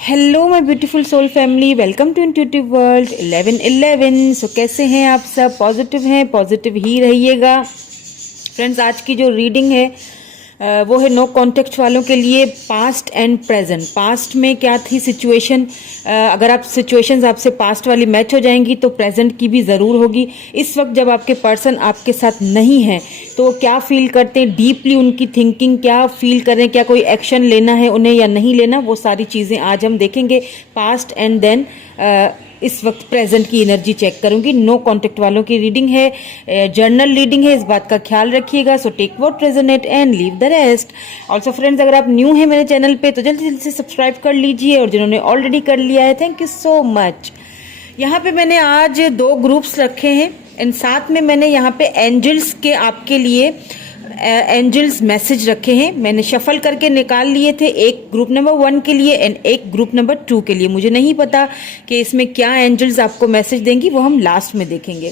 Hello my beautiful soul family, welcome to intuitive world 1111। So कैसे हैं आप सब? पॉजिटिव हैं, पॉजिटिव ही रहिएगा। फ्रेंड्स, आज की जो रीडिंग है वो है नो कॉन्टेक्ट वालों के लिए, पास्ट एंड प्रेजेंट। पास्ट में क्या थी सिचुएशन, अगर आप सिचुएशंस आपसे पास्ट वाली मैच हो जाएंगी तो प्रेजेंट की भी ज़रूर होगी। इस वक्त जब आपके पर्सन आपके साथ नहीं है तो वो क्या फील करते हैं, डीपली उनकी थिंकिंग क्या फील कर रहे हैं, क्या कोई एक्शन लेना है उन्हें या नहीं लेना, वो सारी चीज़ें आज हम देखेंगे। पास्ट एंड देन इस वक्त प्रेजेंट की एनर्जी चेक करूंगी। नो कांटेक्ट वालों की रीडिंग है, जर्नल रीडिंग है, इस बात का ख्याल रखिएगा। So take what resonate and leave the rest. Also friends, अगर आप न्यू हैं मेरे चैनल पे तो जल्दी जल्दी से सब्सक्राइब कर लीजिए, और जिन्होंने ऑलरेडी कर लिया है थैंक यू सो मच। यहाँ पे मैंने आज 2 ग्रुप्स रखे हैं एंड साथ में मैंने यहाँ पे एंजल्स के आपके लिए एंजल्स मैसेज रखे हैं। मैंने शफल करके निकाल लिए थे, एक ग्रुप नंबर 1 के लिए एंड एक ग्रुप नंबर 2 के लिए। मुझे नहीं पता कि इसमें क्या एंजल्स आपको मैसेज देंगी, वो हम लास्ट में देखेंगे।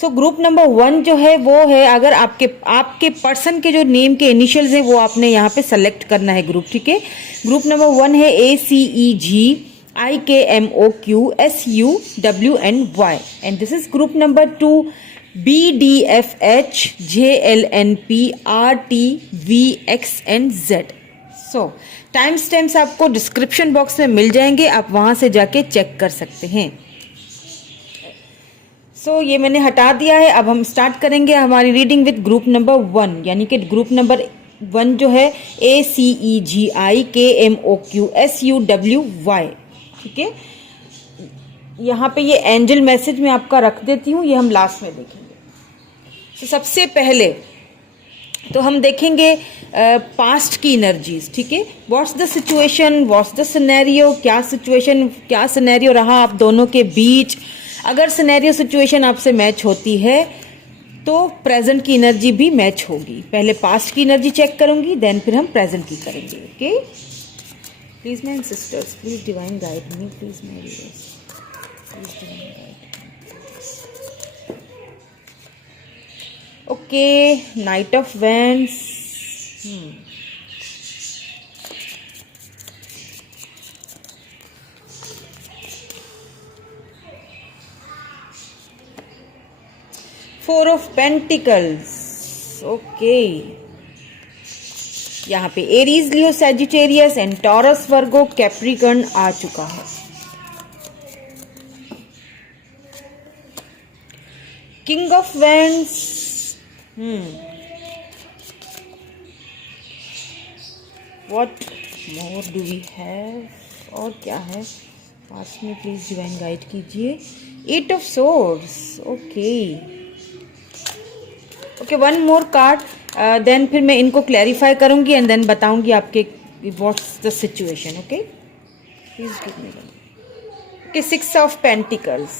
सो ग्रुप नंबर 1 जो है वो है, अगर आपके पर्सन के जो नेम के इनिशियल्स है वो आपने यहाँ पे सेलेक्ट करना है ग्रुप, ठीक है। ग्रुप नंबर 1 है ACEG IKMOQSUWNY and this is group number 2 BDFHJLNPRTVXNZ। So time stamps आपको डिस्क्रिप्शन बॉक्स में मिल जाएंगे, आप वहां से जाके चेक कर सकते हैं। सो ये मैंने हटा दिया है। अब हम स्टार्ट करेंगे हमारी रीडिंग विद ग्रुप नंबर 1, यानी कि ग्रुप नंबर 1 जो है ACEGIKMOQSUWY, ठीक है। यहाँ पे ये एंजल मैसेज मैं आपका रख देती हूँ, ये हम लास्ट में देखेंगे। तो सबसे पहले तो हम देखेंगे पास्ट की एनर्जीज, ठीक है। What's the situation, what's the scenario, क्या सिचुएशन क्या सिनेरियो रहा आप दोनों के बीच। अगर सिनेरियो सिचुएशन आपसे मैच होती है तो प्रेजेंट की एनर्जी भी मैच होगी। पहले पास्ट की एनर्जी चेक करूंगी, देन फिर हम प्रेजेंट की करेंगे, okay. Please my sisters, please divine guide me, please my viewers, please divine guide. Okay, knight of wands, four of pentacles, okay. यहाँ पे Aries, Leo, Sagittarius and Taurus, Virgo, Capricorn आ चुका है। King of wands, what more do we have, और क्या है पास में, please divine guide कीजिए। 8 of swords, okay okay, 1 more card, then फिर मैं इनको क्लैरिफाई करूंगी एंड देन बताऊंगी आपके what's the situation, okay. Please give me okay. 6 of pentacles,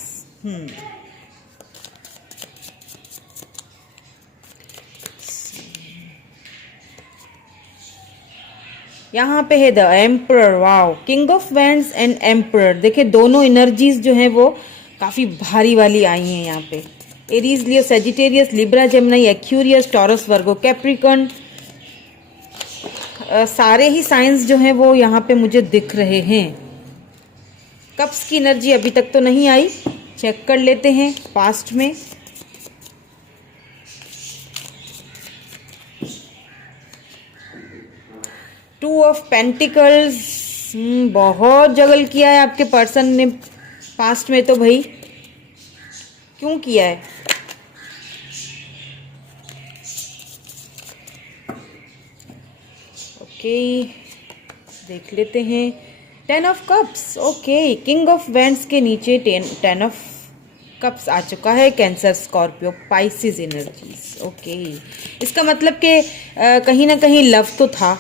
यहाँ पे है the emperor, wow. King of wands and emperor, देखिए दोनों एनर्जीज जो हैं वो काफी भारी वाली आई हैं यहाँ पे। Aries, Leo, Sagittarius, Libra, Gemini, Aquarius, Taurus, Virgo, Capricorn, सारे ही साइंस जो हैं वो यहाँ पे मुझे दिख रहे हैं। कप्स की एनर्जी अभी तक तो नहीं आई, चेक कर लेते हैं पास्ट में। टू ऑफ पेंटिकल्स, बहुत जगल किया है आपके पर्सन ने पास्ट में, तो भाई क्यों किया है। ओके, देख लेते हैं। 10 of cups, okay. King of wands के नीचे 10 ऑफ कप्स आ चुका है। Cancer, Scorpio, Pisces energies, okay. इसका मतलब कि कहीं ना कहीं लव तो था।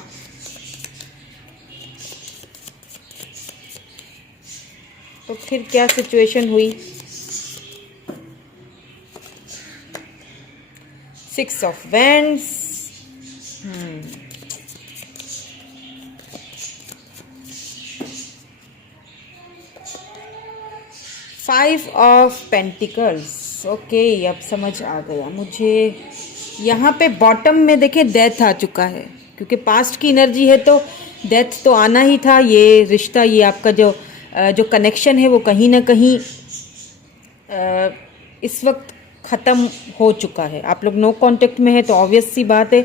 तो फिर क्या सिचुएशन हुई। 6 of wands, 5 of pentacles, okay. अब समझ आ गया मुझे। यहाँ पे बॉटम में देखिए डेथ आ चुका है, क्योंकि पास्ट की एनर्जी है तो डेथ तो आना ही था। ये रिश्ता, ये आपका जो कनेक्शन है वो कहीं ना कहीं इस वक्त ख़त्म हो चुका है। आप लोग नो कांटेक्ट में है तो ऑब्वियस सी बात है।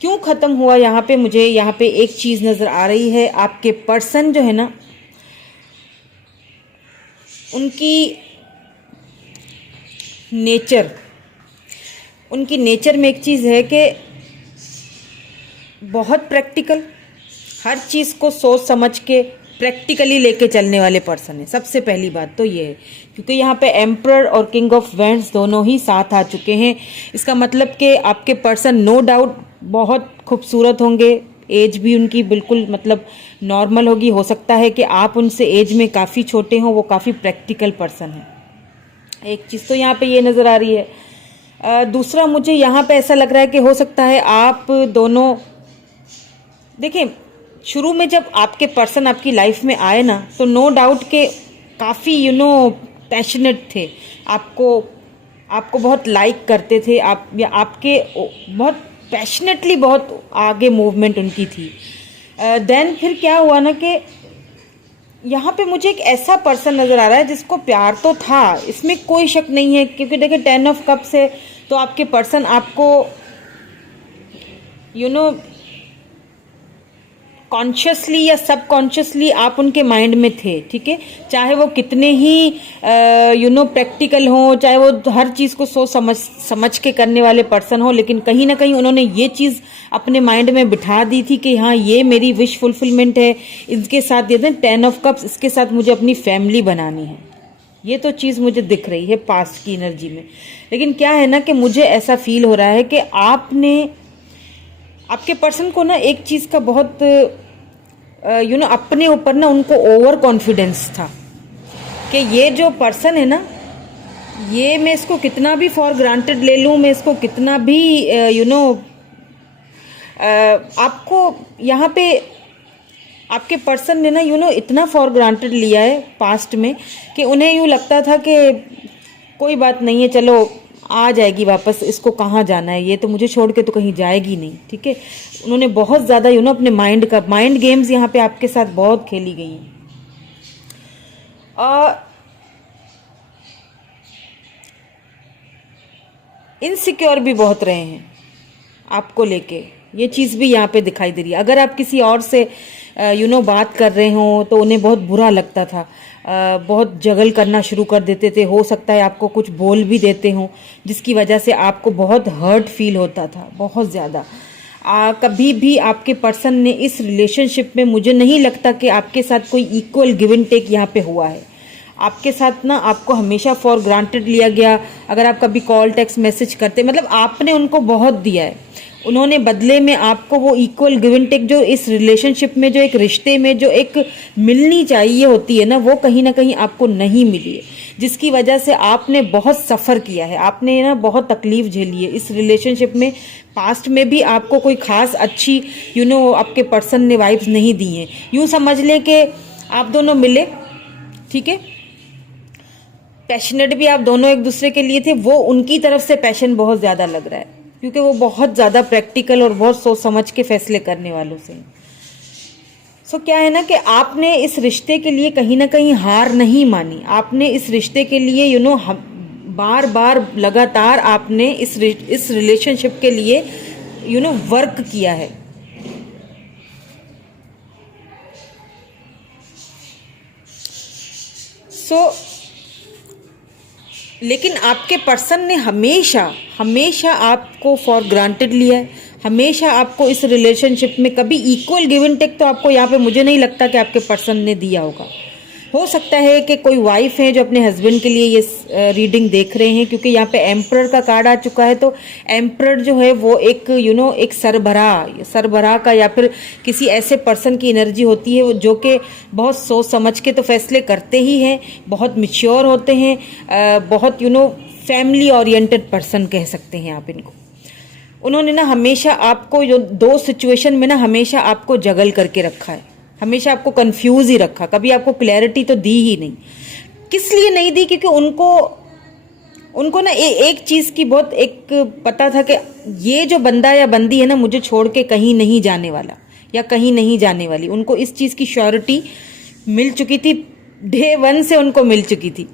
क्यों ख़त्म हुआ, यहाँ पे मुझे यहाँ पे एक चीज़ नज़र आ रही है। आपके पर्सन जो है ना, उनकी नेचर में एक चीज़ है कि बहुत प्रैक्टिकल, हर चीज़ को सोच समझ के प्रैक्टिकली लेके चलने वाले पर्सन है। सबसे पहली बात तो ये है, क्योंकि यहाँ पे एम्परर और किंग ऑफ वैंड्स दोनों ही साथ आ चुके हैं। इसका मतलब कि आपके पर्सन नो डाउट बहुत खूबसूरत होंगे, एज भी उनकी बिल्कुल मतलब नॉर्मल होगी। हो सकता है कि आप उनसे एज में काफ़ी छोटे हों, वो काफ़ी प्रैक्टिकल पर्सन है। एक चीज़ तो यहाँ पे ये नज़र आ रही है। दूसरा मुझे यहाँ पे ऐसा लग रहा है कि हो सकता है आप दोनों, देखिए शुरू में जब आपके पर्सन आपकी लाइफ में आए ना, तो नो डाउट के काफ़ी पैशनेट थे, आपको बहुत लाइक करते थे आप, या आपके बहुत पैशनेटली बहुत आगे मूवमेंट उनकी थी। देन फिर क्या हुआ ना कि यहाँ पे मुझे एक ऐसा पर्सन नज़र आ रहा है जिसको प्यार तो था, इसमें कोई शक नहीं है। क्योंकि देखिए 10 ऑफ कप्स है, तो आपके पर्सन आपको कॉन्शियसली या सबकॉन्शियसली आप उनके माइंड में थे, ठीक है। चाहे वो कितने ही प्रैक्टिकल हो, चाहे वो हर चीज़ को सोच समझ के करने वाले पर्सन हो, लेकिन कहीं ना कहीं उन्होंने ये चीज़ अपने माइंड में बिठा दी थी कि हाँ ये मेरी विश फुलफिलमेंट है, इसके साथ दे दें 10 ऑफ कप्स, इसके साथ मुझे अपनी फैमिली बनानी है। ये तो चीज़ मुझे दिख रही है पास्ट की एनर्जी में। लेकिन क्या है ना कि मुझे ऐसा फील हो रहा है कि आपके पर्सन को ना एक चीज़ का बहुत अपने ऊपर ना उनको ओवर कॉन्फिडेंस था कि ये जो पर्सन है ना, ये मैं इसको कितना भी फॉर ग्रांटेड ले लूँ, मैं इसको कितना भी आपको यहाँ पे आपके पर्सन ने ना इतना फॉर ग्रांटेड लिया है पास्ट में कि उन्हें यूँ लगता था कि कोई बात नहीं है, चलो आ जाएगी वापस, इसको कहाँ जाना है, ये तो मुझे छोड़ के तो कहीं जाएगी नहीं, ठीक है। उन्होंने बहुत ज़्यादा अपने माइंड गेम्स यहाँ पे आपके साथ बहुत खेली गई हैं। इनसिक्योर भी बहुत रहे हैं आपको लेके, ये चीज़ भी यहाँ पे दिखाई दे रही है। अगर आप किसी और से बात कर रहे हो तो उन्हें बहुत बुरा लगता था, बहुत जगल करना शुरू कर देते थे। हो सकता है आपको कुछ बोल भी देते हों जिसकी वजह से आपको बहुत हर्ट फील होता था, बहुत ज़्यादा। कभी भी आपके पर्सन ने इस रिलेशनशिप में, मुझे नहीं लगता कि आपके साथ कोई इक्वल गिव एंड टेक यहाँ पे हुआ है। आपके साथ ना आपको हमेशा फॉर ग्रांटेड लिया गया। अगर आप कभी कॉल टेक्स्ट मैसेज करते, मतलब आपने उनको बहुत दिया है, उन्होंने बदले में आपको वो इक्वल गिव एंड टेक जो इस रिलेशनशिप में, जो एक रिश्ते में जो एक मिलनी चाहिए होती है ना, वो कहीं ना कहीं आपको नहीं मिली है, जिसकी वजह से आपने बहुत सफ़र किया है, आपने ना बहुत तकलीफ झेली है इस रिलेशनशिप में। पास्ट में भी आपको कोई खास अच्छी आपके पर्सन ने वाइब्स नहीं दी हैं। यूँ समझ लें कि आप दोनों मिले, ठीक है, पैशनेट भी आप दोनों एक दूसरे के लिए थे, वो उनकी तरफ से पैशन बहुत ज़्यादा लग रहा है क्योंकि वो बहुत ज़्यादा प्रैक्टिकल और बहुत सोच समझ के फैसले करने वालों से। सो क्या है ना कि आपने इस रिश्ते के लिए कहीं ना कहीं हार नहीं मानी। आपने इस रिश्ते के लिए बार बार लगातार आपने इस रिलेशनशिप के लिए वर्क किया है। लेकिन आपके पर्सन ने हमेशा आपको फॉर ग्रांटेड लिया है, हमेशा आपको इस रिलेशनशिप में कभी इक्वल गिव एंड टेक तो आपको यहाँ पे मुझे नहीं लगता कि आपके पर्सन ने दिया होगा। हो सकता है कि कोई वाइफ है जो अपने हस्बैंड के लिए ये रीडिंग देख रहे हैं, क्योंकि यहाँ पे एम्परर का कार्ड आ चुका है। तो एम्परर जो है वो एक एक सरबराह का या फिर किसी ऐसे पर्सन की एनर्जी होती है जो कि बहुत सोच समझ के तो फैसले करते ही हैं, बहुत मैच्योर होते हैं, बहुत फैमिली ओरिएंटेड पर्सन कह सकते हैं आप इनको। उन्होंने ना हमेशा आपको दो सिचुएशन में ना हमेशा आपको जगल करके रखा है, हमेशा आपको कंफ्यूज ही रखा, कभी आपको क्लैरिटी तो दी ही नहीं। किस लिए नहीं दी? क्योंकि उनको ना एक चीज़ की बहुत एक पता था कि ये जो बंदा या बंदी है ना मुझे छोड़ के कहीं नहीं जाने वाला, या कहीं नहीं जाने वाली। उनको इस चीज़ की श्योरिटी मिल चुकी थी, डे 1 से उनको मिल चुकी थी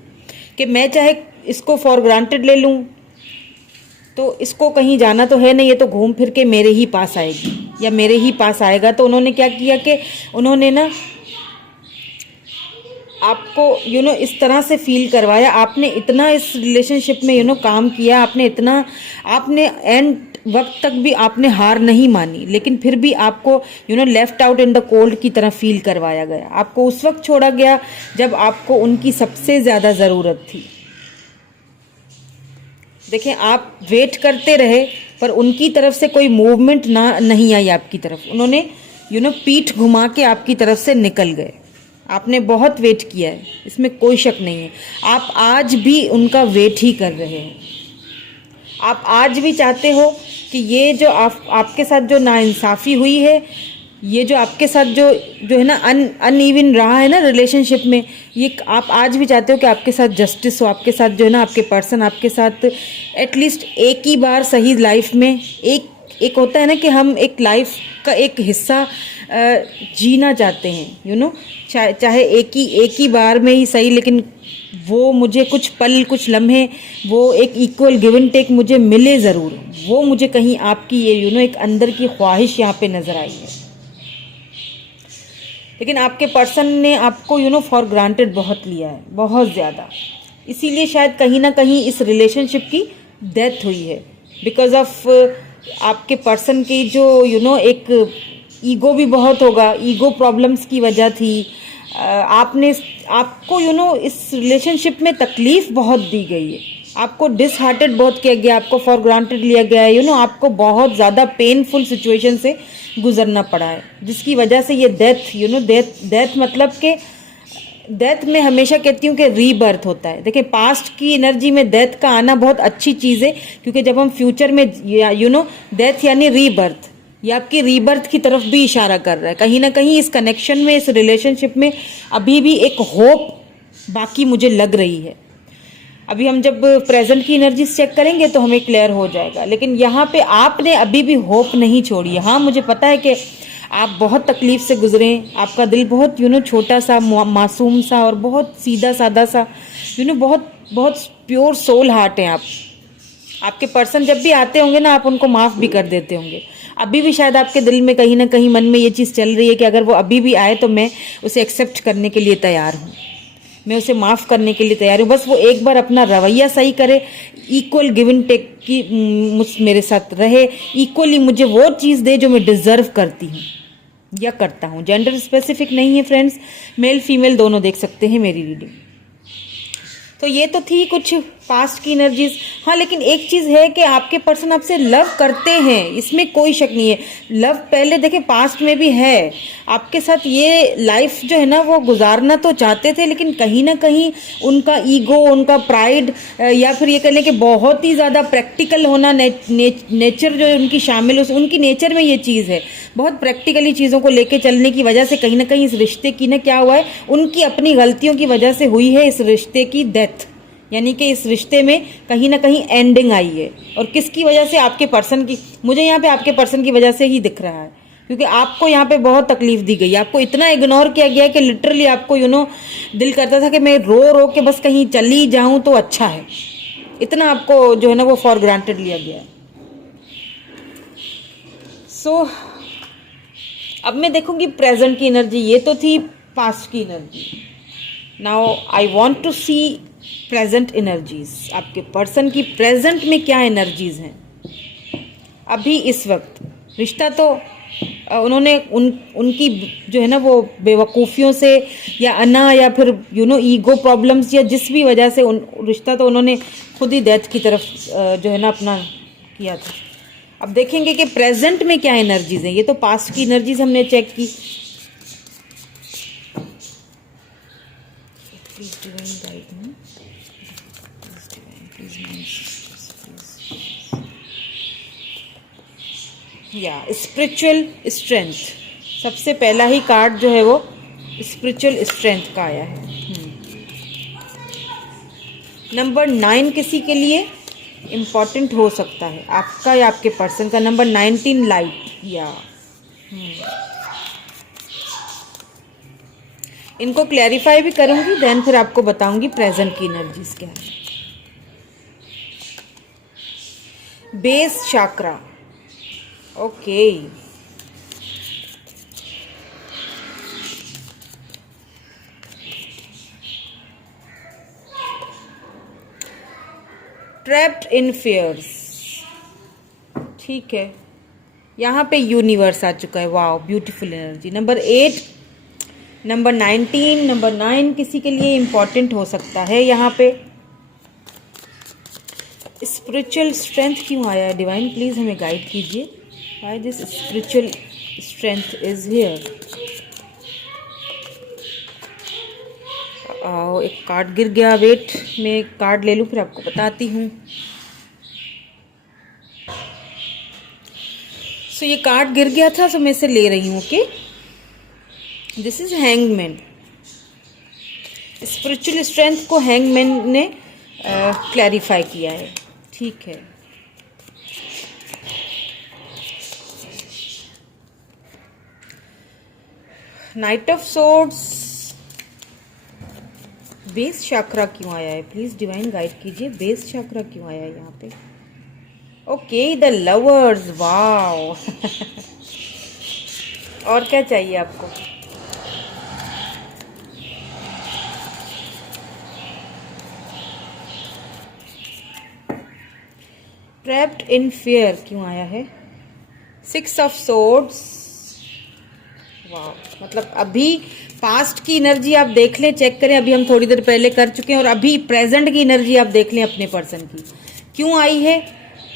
कि मैं चाहे इसको फॉर ग्रांटेड ले लूँ तो इसको कहीं जाना तो है नहीं, ये तो घूम फिर के मेरे ही पास आएगी या मेरे ही पास आएगा। तो उन्होंने क्या किया कि उन्होंने ना आपको इस तरह से फील करवाया। आपने इतना इस रिलेशनशिप में काम किया, आपने एंड वक्त तक भी आपने हार नहीं मानी, लेकिन फिर भी आपको left out in the cold की तरह फील करवाया गया। आपको उस वक्त छोड़ा गया जब आपको उनकी सबसे ज़्यादा ज़रूरत थी। देखें, आप वेट करते रहे पर उनकी तरफ से कोई मूवमेंट नहीं आई आपकी तरफ। उन्होंने पीठ घुमा के आपकी तरफ से निकल गए। आपने बहुत वेट किया है, इसमें कोई शक नहीं है। आप आज भी उनका वेट ही कर रहे हैं। आप आज भी चाहते हो कि ये जो आपके साथ जो नाइंसाफ़ी हुई है, ये जो आपके साथ जो है ना अनइवन रहा है ना रिलेशनशिप में, ये आप आज भी चाहते हो कि आपके साथ जस्टिस हो, आपके साथ जो है ना आपके पर्सन आपके साथ एटलीस्ट एक ही बार सही लाइफ में एक होता है ना कि हम एक लाइफ का एक हिस्सा जीना चाहते हैं, चाहे एक ही बार में ही सही, लेकिन वो मुझे कुछ पल कुछ लम्हे वो एक इक्वल गिव एंड टेक मुझे मिले ज़रूर। वो मुझे कहीं आपकी ये एक अंदर की ख्वाहिश यहाँ पे नज़र आई है। लेकिन आपके पर्सन ने आपको फॉर ग्रांटेड बहुत लिया है, बहुत ज़्यादा। इसीलिए शायद कहीं ना कहीं इस रिलेशनशिप की डेथ हुई है, बिकॉज ऑफ आपके पर्सन की जो एक ईगो भी बहुत होगा, ईगो प्रॉब्लम्स की वजह थी। आपको इस रिलेशनशिप में तकलीफ़ बहुत दी गई है, आपको डिसहार्टेड बहुत किया गया, आपको फॉर ग्रांटेड लिया गया है, आपको बहुत ज़्यादा पेनफुल सिचुएशन से गुजरना पड़ा है, जिसकी वजह से ये डेथ मतलब कि डेथ में हमेशा कहती हूँ कि रीबर्थ होता है। देखिए, पास्ट की एनर्जी में डेथ का आना बहुत अच्छी चीज़ है, क्योंकि जब हम फ्यूचर में डेथ यानी रीबर्थ, ये आपकी रीबर्थ की तरफ भी इशारा कर रहा है। कहीं ना कहीं इस कनेक्शन में, इस रिलेशनशिप में अभी भी एक होप बाकी मुझे लग रही है। अभी हम जब प्रेजेंट की एनर्जी चेक करेंगे तो हमें क्लियर हो जाएगा, लेकिन यहाँ पे आपने अभी भी होप नहीं छोड़ी है। हाँ, मुझे पता है कि आप बहुत तकलीफ से गुजरे, आपका दिल बहुत छोटा सा मासूम सा और बहुत सीधा सादा सा बहुत बहुत प्योर सोल हार्ट है आप। आपके पर्सन जब भी आते होंगे ना, आप उनको माफ़ भी कर देते होंगे। अभी भी शायद आपके दिल में कहीं ना कहीं मन में ये चीज़ चल रही है कि अगर वो अभी भी आए तो मैं उसे एक्सेप्ट करने के लिए तैयार हूँ, मैं उसे माफ़ करने के लिए तैयार हूँ। बस वो एक बार अपना रवैया सही करे, इक्वल गिव एंड टेक की मेरे साथ रहे, इक्वली मुझे वो चीज़ दे जो मैं डिज़र्व करती हूँ या करता हूँ। जेंडर स्पेसिफिक नहीं है फ्रेंड्स, मेल फीमेल दोनों देख सकते हैं मेरी रीडिंग। तो ये तो थी कुछ पास्ट की एनर्जीज। हाँ, लेकिन एक चीज़ है कि आपके पर्सन आपसे लव करते हैं, इसमें कोई शक नहीं है। लव पहले देखें पास्ट में भी है, आपके साथ ये लाइफ जो है ना वो गुजारना तो चाहते थे, लेकिन कहीं ना कहीं उनका ईगो, उनका प्राइड, या फिर ये कह लें कि बहुत ही ज़्यादा प्रैक्टिकल होना, नेचर जो है उनकी शामिल, उनकी नेचर में ये चीज़ है, बहुत प्रैक्टिकली चीज़ों को लेके चलने की वजह से कहीं ना कहीं इस रिश्ते की ना क्या हुआ है, उनकी अपनी गलतियों की वजह से हुई है इस रिश्ते की डेथ। यानी कि इस रिश्ते में कहीं ना कहीं एंडिंग आई है। और किसकी वजह से? आपके पर्सन की। मुझे यहाँ पे आपके पर्सन की वजह से ही दिख रहा है, क्योंकि आपको यहाँ पे बहुत तकलीफ दी गई, आपको इतना इग्नोर किया गया कि लिटरली आपको दिल करता था कि मैं रो रो के बस कहीं चली जाऊं तो अच्छा है। इतना आपको जो है ना वो फॉर ग्रांटेड लिया गया है। सो अब मैं देखूंगी प्रेजेंट की एनर्जी। ये तो थी पास्ट की energy. Now I want to see present energies. आपके पर्सन की प्रेजेंट में क्या एनर्जीज हैं अभी इस वक्त? रिश्ता तो उन्होंने उनकी जो है ना वो बेवकूफ़ियों से या या फिर ईगो प्रॉब्लम्स या जिस भी वजह से रिश्ता तो उन्होंने खुद ही डेथ की तरफ जो है ना अपना किया था। अब देखेंगे कि प्रेजेंट में क्या एनर्जीज हैं। ये तो पास्ट की एनर्जीज हमने चेक की। प्लीज डिवाइन गाइड मी, या स्पिरिचुअल स्ट्रेंथ। सबसे पहला ही कार्ड जो है वो स्पिरिचुअल स्ट्रेंथ का आया है। नंबर 9 किसी के लिए इम्पॉर्टेंट हो सकता है, आपका या आपके पर्सन का। नंबर 19 लाइट, या इनको क्लैरिफाई भी करूंगी, देन फिर आपको बताऊंगी प्रेजेंट की एनर्जीज क्या है। Base chakra, okay. Trapped in fears, ठीक है। यहाँ पे यूनिवर्स आ चुका है, wow beautiful energy. Number 8, number 19, number 9 किसी के लिए इम्पॉर्टेंट हो सकता है। यहाँ पे स्पिरिचुअल स्ट्रेंथ क्यों आया है? डिवाइन प्लीज हमें गाइड कीजिए, why this spiritual strength is here. एक कार्ड गिर गया, वेट मैं कार्ड ले लूँ फिर आपको बताती हूँ। सो ये कार्ड गिर गया था, तो मैं इसे ले रही हूँ। Okay, this is hangman. Spiritual strength को हैंगमैन ने क्लैरिफाई किया है, ठीक है। नाइट ऑफ सोर्ड्स, बेस चक्रा क्यों आया है? प्लीज डिवाइन गाइड कीजिए, बेस चक्रा क्यों आया है यहाँ पे? Okay, the lovers, wow. और क्या चाहिए आपको? ट्रैप्ड इन फियर क्यों आया है? 6 ऑफ सोर्ड्स, वाह। मतलब अभी पास्ट की एनर्जी आप देख लें, चेक करें, अभी हम थोड़ी देर पहले कर चुके हैं, और अभी प्रेजेंट की एनर्जी आप देख लें अपने पर्सन की क्यों आई है।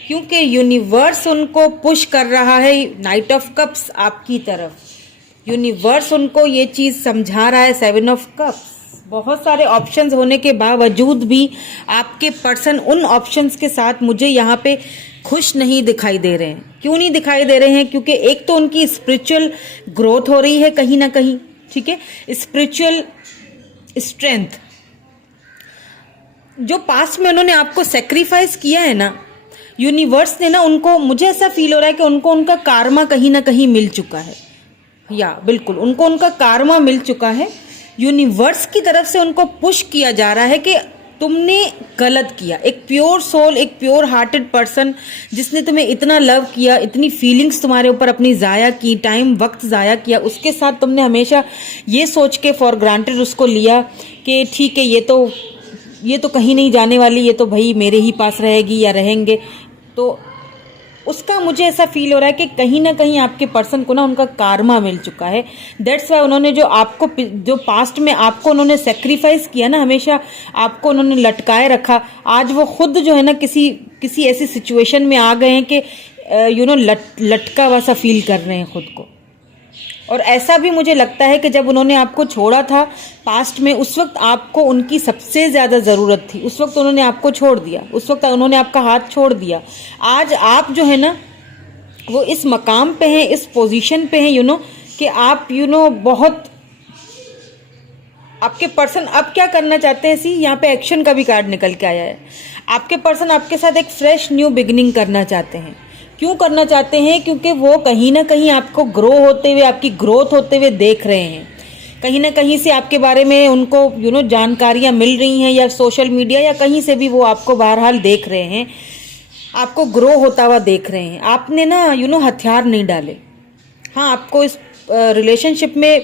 क्योंकि यूनिवर्स उनको पुश कर रहा है नाइट ऑफ कप्स आपकी तरफ। यूनिवर्स उनको ये चीज समझा रहा है, 7 ऑफ कप्स। बहुत सारे ऑप्शंस होने के बावजूद भी आपके पर्सन उन ऑप्शंस के साथ मुझे यहाँ पे खुश नहीं दिखाई दे रहे हैं। क्यों नहीं दिखाई दे रहे हैं? क्योंकि एक तो उनकी स्पिरिचुअल ग्रोथ हो रही है कहीं ना कहीं, ठीक है। स्पिरिचुअल स्ट्रेंथ जो पास्ट में उन्होंने आपको सेक्रीफाइस किया है ना, यूनिवर्स ने ना उनको, मुझे ऐसा फील हो रहा है कि उनको उनका कार्मा कहीं ना कहीं मिल चुका है। या बिल्कुल उनको उनका कार्मा मिल चुका है। यूनिवर्स की तरफ से उनको पुश किया जा रहा है कि तुमने गलत किया। एक प्योर सोल, एक प्योर हार्टेड पर्सन जिसने तुम्हें इतना लव किया, इतनी फीलिंग्स तुम्हारे ऊपर अपनी ज़ाया की, टाइम वक्त ज़ाया किया, उसके साथ तुमने हमेशा ये सोच के फॉर ग्रांटेड उसको लिया कि ठीक है ये तो कहीं नहीं जाने वाली, ये तो भाई मेरे ही पास रहेगी या रहेंगे। तो उसका मुझे ऐसा फील हो रहा है कि कहीं ना कहीं आपके पर्सन को ना उनका कार्मा मिल चुका है। दैट्स वाई उन्होंने जो पास्ट में आपको उन्होंने सेक्रीफाइस किया ना, हमेशा आपको उन्होंने लटकाए रखा, आज वो खुद जो है ना किसी ऐसी सिचुएशन में आ गए हैं कि लटका हुआ सा फील कर रहे हैं खुद को। और ऐसा भी मुझे लगता है कि जब उन्होंने आपको छोड़ा था पास्ट में, उस वक्त आपको उनकी सबसे ज़्यादा ज़रूरत थी। उस वक्त उन्होंने आपको छोड़ दिया, उस वक्त उन्होंने आपका हाथ छोड़ दिया। आज आप जो है ना वो इस मकाम पे हैं, इस पोजीशन पे हैं, कि आप बहुत, आपके पर्सन अब क्या करना चाहते हैं। यहाँ पे एक्शन का भी कार्ड निकल के आया है। आपके पर्सन आपके साथ एक फ्रेश न्यू बिगिनिंग करना चाहते हैं। क्यों करना चाहते हैं? क्योंकि वो कहीं ना कहीं आपको ग्रो होते हुए, आपकी ग्रोथ होते हुए देख रहे हैं। कहीं ना कहीं से आपके बारे में उनको जानकारियां मिल रही हैं, या सोशल मीडिया या कहीं से भी वो आपको बहरहाल देख रहे हैं, आपको ग्रो होता हुआ देख रहे हैं। आपने ना हथियार नहीं डाले। हाँ, आपको इस रिलेशनशिप में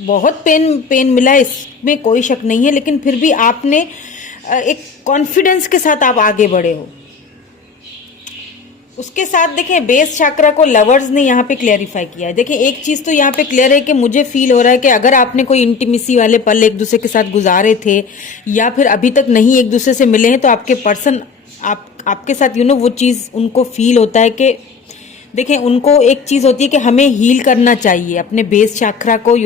बहुत पेन मिला है, इसमें कोई शक नहीं है, लेकिन फिर भी आपने एक कॉन्फिडेंस के साथ आप आगे बढ़े हो। उसके साथ देखें, बेस चक्रा को लवर्स ने यहाँ पे क्लैरिफाई किया है। देखें, एक चीज़ तो यहाँ पे क्लियर है कि मुझे फील हो रहा है कि अगर आपने कोई इंटीमेसी वाले पल एक दूसरे के साथ गुजारे थे, या फिर अभी तक नहीं एक दूसरे से मिले हैं, तो आपके पर्सन आपके साथ वो चीज़ उनको फील होता है कि देखें, उनको एक चीज़ होती है कि हमें हील करना चाहिए अपने बेस चक्रा को,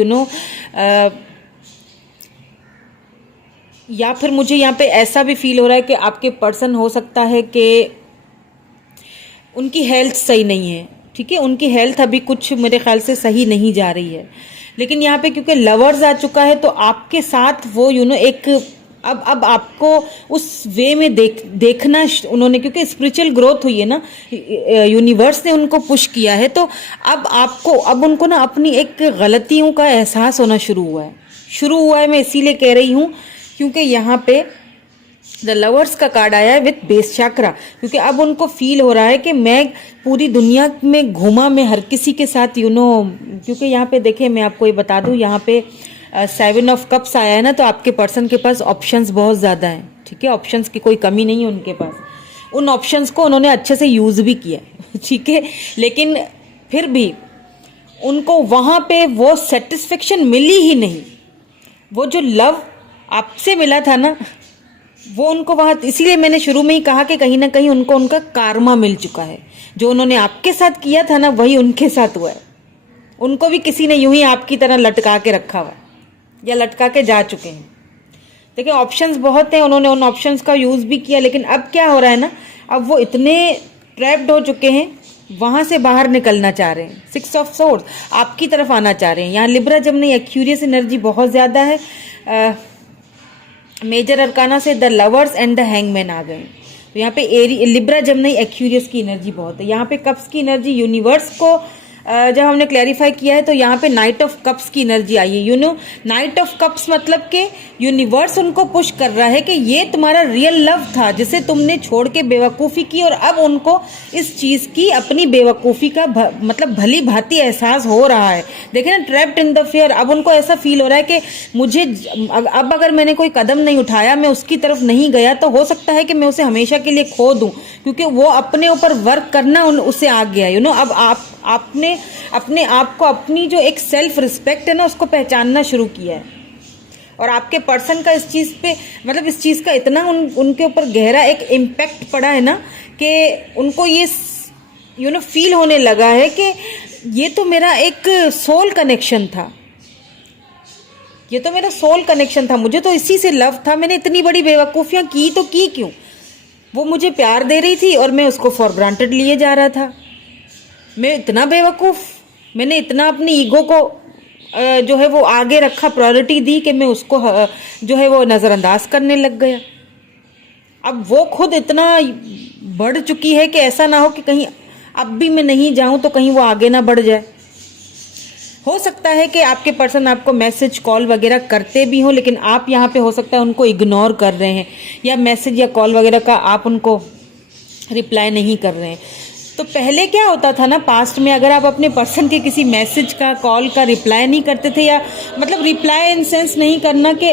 या फिर मुझे यहाँ पे ऐसा भी फील हो रहा है कि आपके पर्सन हो सकता है कि उनकी हेल्थ सही नहीं है, ठीक है। उनकी हेल्थ अभी कुछ मेरे ख्याल से सही नहीं जा रही है, लेकिन यहाँ पे क्योंकि लवर्स आ चुका है, तो आपके साथ वो एक अब आपको उस वे में देखना उन्होंने, क्योंकि स्पिरिचुअल ग्रोथ हुई है ना, यूनिवर्स ने उनको पुश किया है, तो अब उनको ना अपनी एक गलतियों का एहसास होना शुरू हुआ है। शुरू हुआ है, मैं इसीलिए कह रही हूँ क्योंकि यहाँ पे द लवर्स का कार्ड आया है विथ बेस चक्रा, क्योंकि अब उनको फील हो रहा है कि मैं पूरी दुनिया में घूमा, मैं हर किसी के साथ क्योंकि यहाँ पे देखिए मैं आपको ये बता दूँ, यहाँ पे 7 ऑफ कप्स आया है ना, तो आपके पर्सन के पास ऑप्शंस बहुत ज़्यादा हैं, ठीक है, ऑप्शंस की कोई कमी नहीं है उनके पास, उन ऑप्शंस को उन्होंने अच्छे से यूज़ भी किया है, ठीक है, लेकिन फिर भी उनको वहाँ पे वो सेटिस्फेक्शन मिली ही नहीं, वो जो लव आपसे मिला था ना वो उनको वहाँ, इसीलिए मैंने शुरू में ही कहा कि कहीं ना कहीं उनको उनका कार्मा मिल चुका है, जो उन्होंने आपके साथ किया था ना वही उनके साथ हुआ है, उनको भी किसी ने यूं ही आपकी तरह लटका के रखा हुआ या लटका के जा चुके हैं। देखिए ऑप्शंस बहुत हैं, उन्होंने उन ऑप्शंस का यूज़ भी किया, लेकिन अब क्या हो रहा है ना, अब वो इतने ट्रैप्ड हो चुके हैं, वहां से बाहर निकलना चाह रहे हैं, 6 ऑफ सोर्ड्स आपकी तरफ आना चाह रहे हैं। यहाँ लिब्रा जमनी एक्यूरियस एनर्जी बहुत ज़्यादा है, मेजर अरकाना से the lovers and the hangman आ गए, तो यहाँ पे लिब्रा जमनी एक्यूरियस की एनर्जी बहुत है। यहाँ पे कप्स की एनर्जी यूनिवर्स को जब हमने क्लैरिफाई किया है तो यहाँ पे नाइट ऑफ कप्स की एनर्जी आई है। नाइट ऑफ कप्स मतलब कि यूनिवर्स उनको पुश कर रहा है कि ये तुम्हारा रियल लव था जिसे तुमने छोड़ के बेवकूफ़ी की, और अब उनको इस चीज़ की अपनी बेवकूफ़ी का मतलब भली भांति एहसास हो रहा है। देखिए ना, ट्रैप्ड इन द फियर, अब उनको ऐसा फील हो रहा है कि मुझे अब अगर मैंने कोई कदम नहीं उठाया, मैं उसकी तरफ नहीं गया, तो हो सकता है कि मैं उसे हमेशा के लिए खो दूँ, क्योंकि वो अपने ऊपर वर्क करना उसे आ गया। अब आपने अपने आप को, अपनी जो एक सेल्फ रिस्पेक्ट है ना, उसको पहचानना शुरू किया है, और आपके पर्सन का इस चीज़ पे मतलब इस चीज़ का इतना उनके ऊपर गहरा एक इम्पैक्ट पड़ा है ना कि उनको ये फील होने लगा है कि ये तो मेरा एक सोल कनेक्शन था, ये तो मेरा सोल कनेक्शन था, मुझे तो इसी से लव था, मैंने इतनी बड़ी बेवकूफ़ियाँ की तो की क्यों? वो मुझे प्यार दे रही थी और मैं उसको फॉर ग्रांटेड लिए जा रहा था, मैं इतना बेवकूफ़, मैंने इतना अपनी ईगो को जो है वो आगे रखा, प्रायोरिटी दी कि मैं उसको जो है वो नज़रअंदाज करने लग गया। अब वो खुद इतना बढ़ चुकी है कि ऐसा ना हो कि कहीं अब भी मैं नहीं जाऊं तो कहीं वो आगे ना बढ़ जाए। हो सकता है कि आपके पर्सन आपको मैसेज कॉल वगैरह करते भी हों, लेकिन आप यहाँ पे हो सकता है उनको इग्नोर कर रहे हैं, या मैसेज या कॉल वगैरह का आप उनको रिप्लाई नहीं कर रहे हैं। तो पहले क्या होता था ना, पास्ट में अगर आप अपने पर्सन के किसी मैसेज का, कॉल का रिप्लाई नहीं करते थे, या मतलब रिप्लाई इन सेंस नहीं करना कि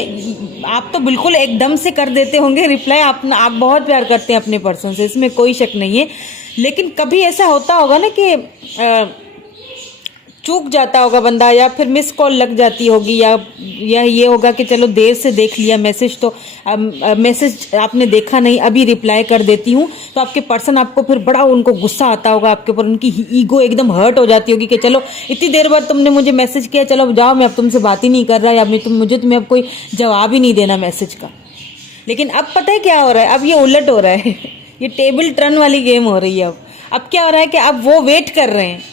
आप तो बिल्कुल एकदम से कर देते होंगे रिप्लाई, आप बहुत प्यार करते हैं अपने पर्सन से, इसमें कोई शक नहीं है, लेकिन कभी ऐसा होता होगा ना कि चूक जाता होगा बंदा, या फिर मिस कॉल लग जाती होगी, या ये होगा कि चलो देर से देख लिया मैसेज, तो मैसेज आपने देखा नहीं, अभी रिप्लाई कर देती हूँ, तो आपके पर्सन आपको फिर बड़ा उनको गुस्सा आता होगा आपके ऊपर, उनकी ईगो एकदम हर्ट हो जाती होगी कि चलो इतनी देर बाद तुमने मुझे मैसेज किया, चलो जाओ, मैं अब तुमसे बात ही नहीं कर रहा, या मुझे तुम्हें अब कोई जवाब ही नहीं देना मैसेज का। लेकिन अब पता है क्या हो रहा है, अब ये उलट हो रहा है ये टेबल टर्न वाली गेम हो रही है। अब क्या हो रहा है कि अब वो वेट कर रहे हैं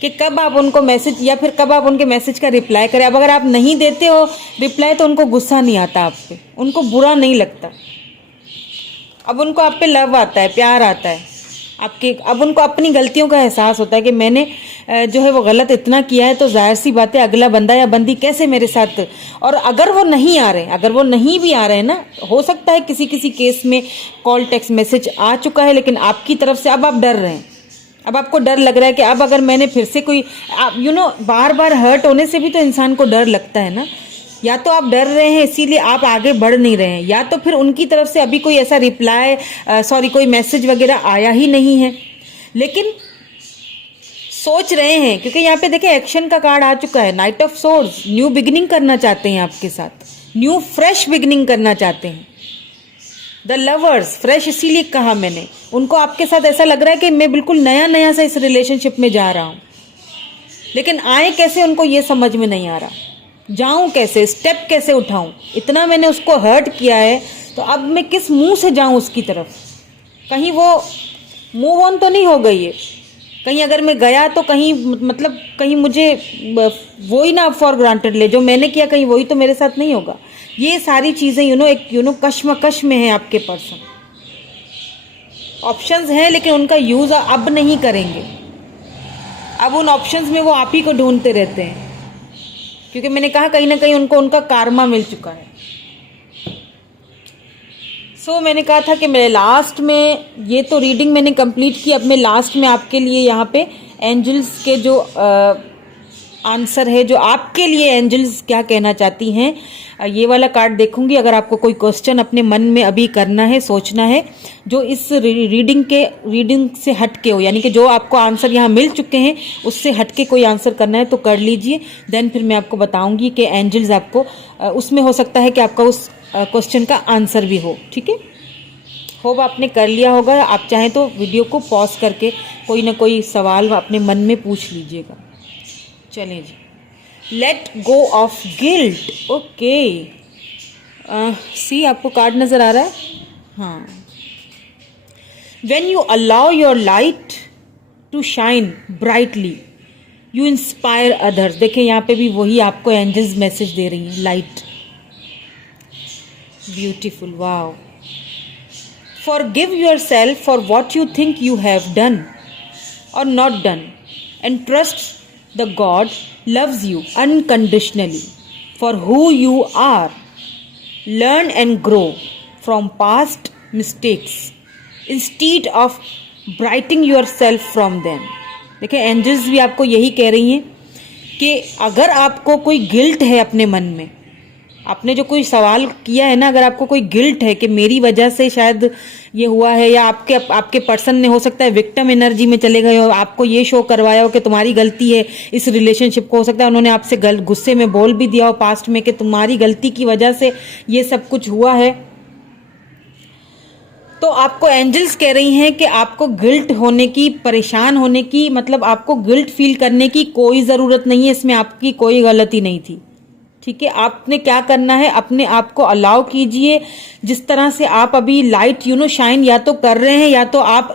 कि कब आप उनको मैसेज, या फिर कब आप उनके मैसेज का रिप्लाई करें। अब अगर आप नहीं देते हो रिप्लाई तो उनको गुस्सा नहीं आता आप पे, उनको बुरा नहीं लगता, अब उनको आप पे लव आता है, प्यार आता है आपके, अब उनको अपनी गलतियों का एहसास होता है कि मैंने जो है वो गलत इतना किया है, तो जाहिर सी बात है अगला बंदा या बंदी कैसे मेरे साथ। और अगर वो नहीं आ रहे, अगर वो नहीं भी आ रहे हैं ना, हो सकता है किसी किसी केस में कॉल टेक्स्ट मैसेज आ चुका है, लेकिन आपकी तरफ से अब आप डर रहे हैं, अब आपको डर लग रहा है कि अब अगर मैंने फिर से कोई बार बार हर्ट होने से भी तो इंसान को डर लगता है ना, या तो आप डर रहे हैं इसीलिए आप आगे बढ़ नहीं रहे हैं, या तो फिर उनकी तरफ से अभी कोई ऐसा रिप्लाई कोई मैसेज वगैरह आया ही नहीं है, लेकिन सोच रहे हैं, क्योंकि यहाँ पे देखें एक्शन का कार्ड आ चुका है, night of swords, new beginning करना चाहते हैं आपके साथ, न्यू फ्रेश बिगिनिंग करना चाहते हैं। द लवर्स फ्रेश इसीलिए कहा मैंने, उनको आपके साथ ऐसा लग रहा है कि मैं बिल्कुल नया नया सा इस रिलेशनशिप में जा रहा हूँ, लेकिन आए कैसे उनको ये समझ में नहीं आ रहा, जाऊं कैसे, स्टेप कैसे उठाऊं, इतना मैंने उसको हर्ट किया है, तो अब मैं किस मुंह से जाऊं उसकी तरफ, कहीं वो मूव ऑन तो नहीं हो गई है, कहीं अगर मैं गया तो कहीं मतलब कहीं मुझे वही ना फॉर ग्रांटेड ले, जो मैंने किया कहीं वही तो मेरे साथ नहीं होगा। ये सारी चीज़ें एक कश्मकश में है आपके पर्सन। ऑप्शंस हैं लेकिन उनका यूज़ अब नहीं करेंगे, अब उन ऑप्शंस में वो आप ही को ढूंढते रहते हैं। क्योंकि मैंने कहा कहीं ना कहीं उनको उनका कार्मा मिल चुका है। सो मैंने कहा था कि मेरे लास्ट में, ये तो रीडिंग मैंने कंप्लीट की, अब मैं लास्ट में आपके लिए यहाँ पे एंजल्स के जो आंसर है, जो आपके लिए एंजल्स क्या कहना चाहती हैं, ये वाला कार्ड देखूंगी। अगर आपको कोई क्वेश्चन अपने मन में अभी करना है, सोचना है, जो इस रीडिंग से हटके हो, यानी कि जो आपको आंसर यहाँ मिल चुके हैं उससे हटके कोई आंसर करना है तो कर लीजिए। देन फिर मैं आपको बताऊंगी कि एंजल्स आपको उसमें हो सकता है कि आपका उस क्वेश्चन का आंसर भी हो। ठीक है, होप आपने कर लिया होगा। आप चाहें तो वीडियो को पॉज करके कोई ना कोई सवाल अपने मन में पूछ लीजिएगा। चलें जी, let go of guilt. Okay, see आपको कार्ड नजर आ रहा है? हाँ, when you allow your light to shine brightly you inspire others. देखें यहाँ पे भी वही आपको एंजल्स मैसेज दे रही हैं, light, beautiful, wow. Forgive yourself for what you think you have done or not done, and trust the God loves you unconditionally for who you are. Learn and grow from past mistakes instead of brightening yourself from them. देखिए angels भी आपको यही कह रही हैं कि अगर आपको कोई गिल्ट है अपने मन में, आपने जो कोई सवाल किया है ना, अगर आपको कोई गिल्ट है कि मेरी वजह से शायद ये हुआ है, या आपके पर्सन ने हो सकता है विक्टिम एनर्जी में चले गए हो, आपको ये शो करवाया हो कि तुम्हारी गलती है इस रिलेशनशिप को, हो सकता है उन्होंने आपसे गुस्से में बोल भी दिया हो पास्ट में कि तुम्हारी गलती की वजह से ये सब कुछ हुआ है, तो आपको एंजल्स कह रही हैं कि आपको गिल्ट होने की, परेशान होने की, मतलब आपको गिल्ट फील करने की कोई ज़रूरत नहीं है। इसमें आपकी कोई गलती नहीं थी। ठीक है, आपने क्या करना है, अपने आप को अलाउ कीजिए जिस तरह से आप अभी लाइट शाइन या तो कर रहे हैं या तो आप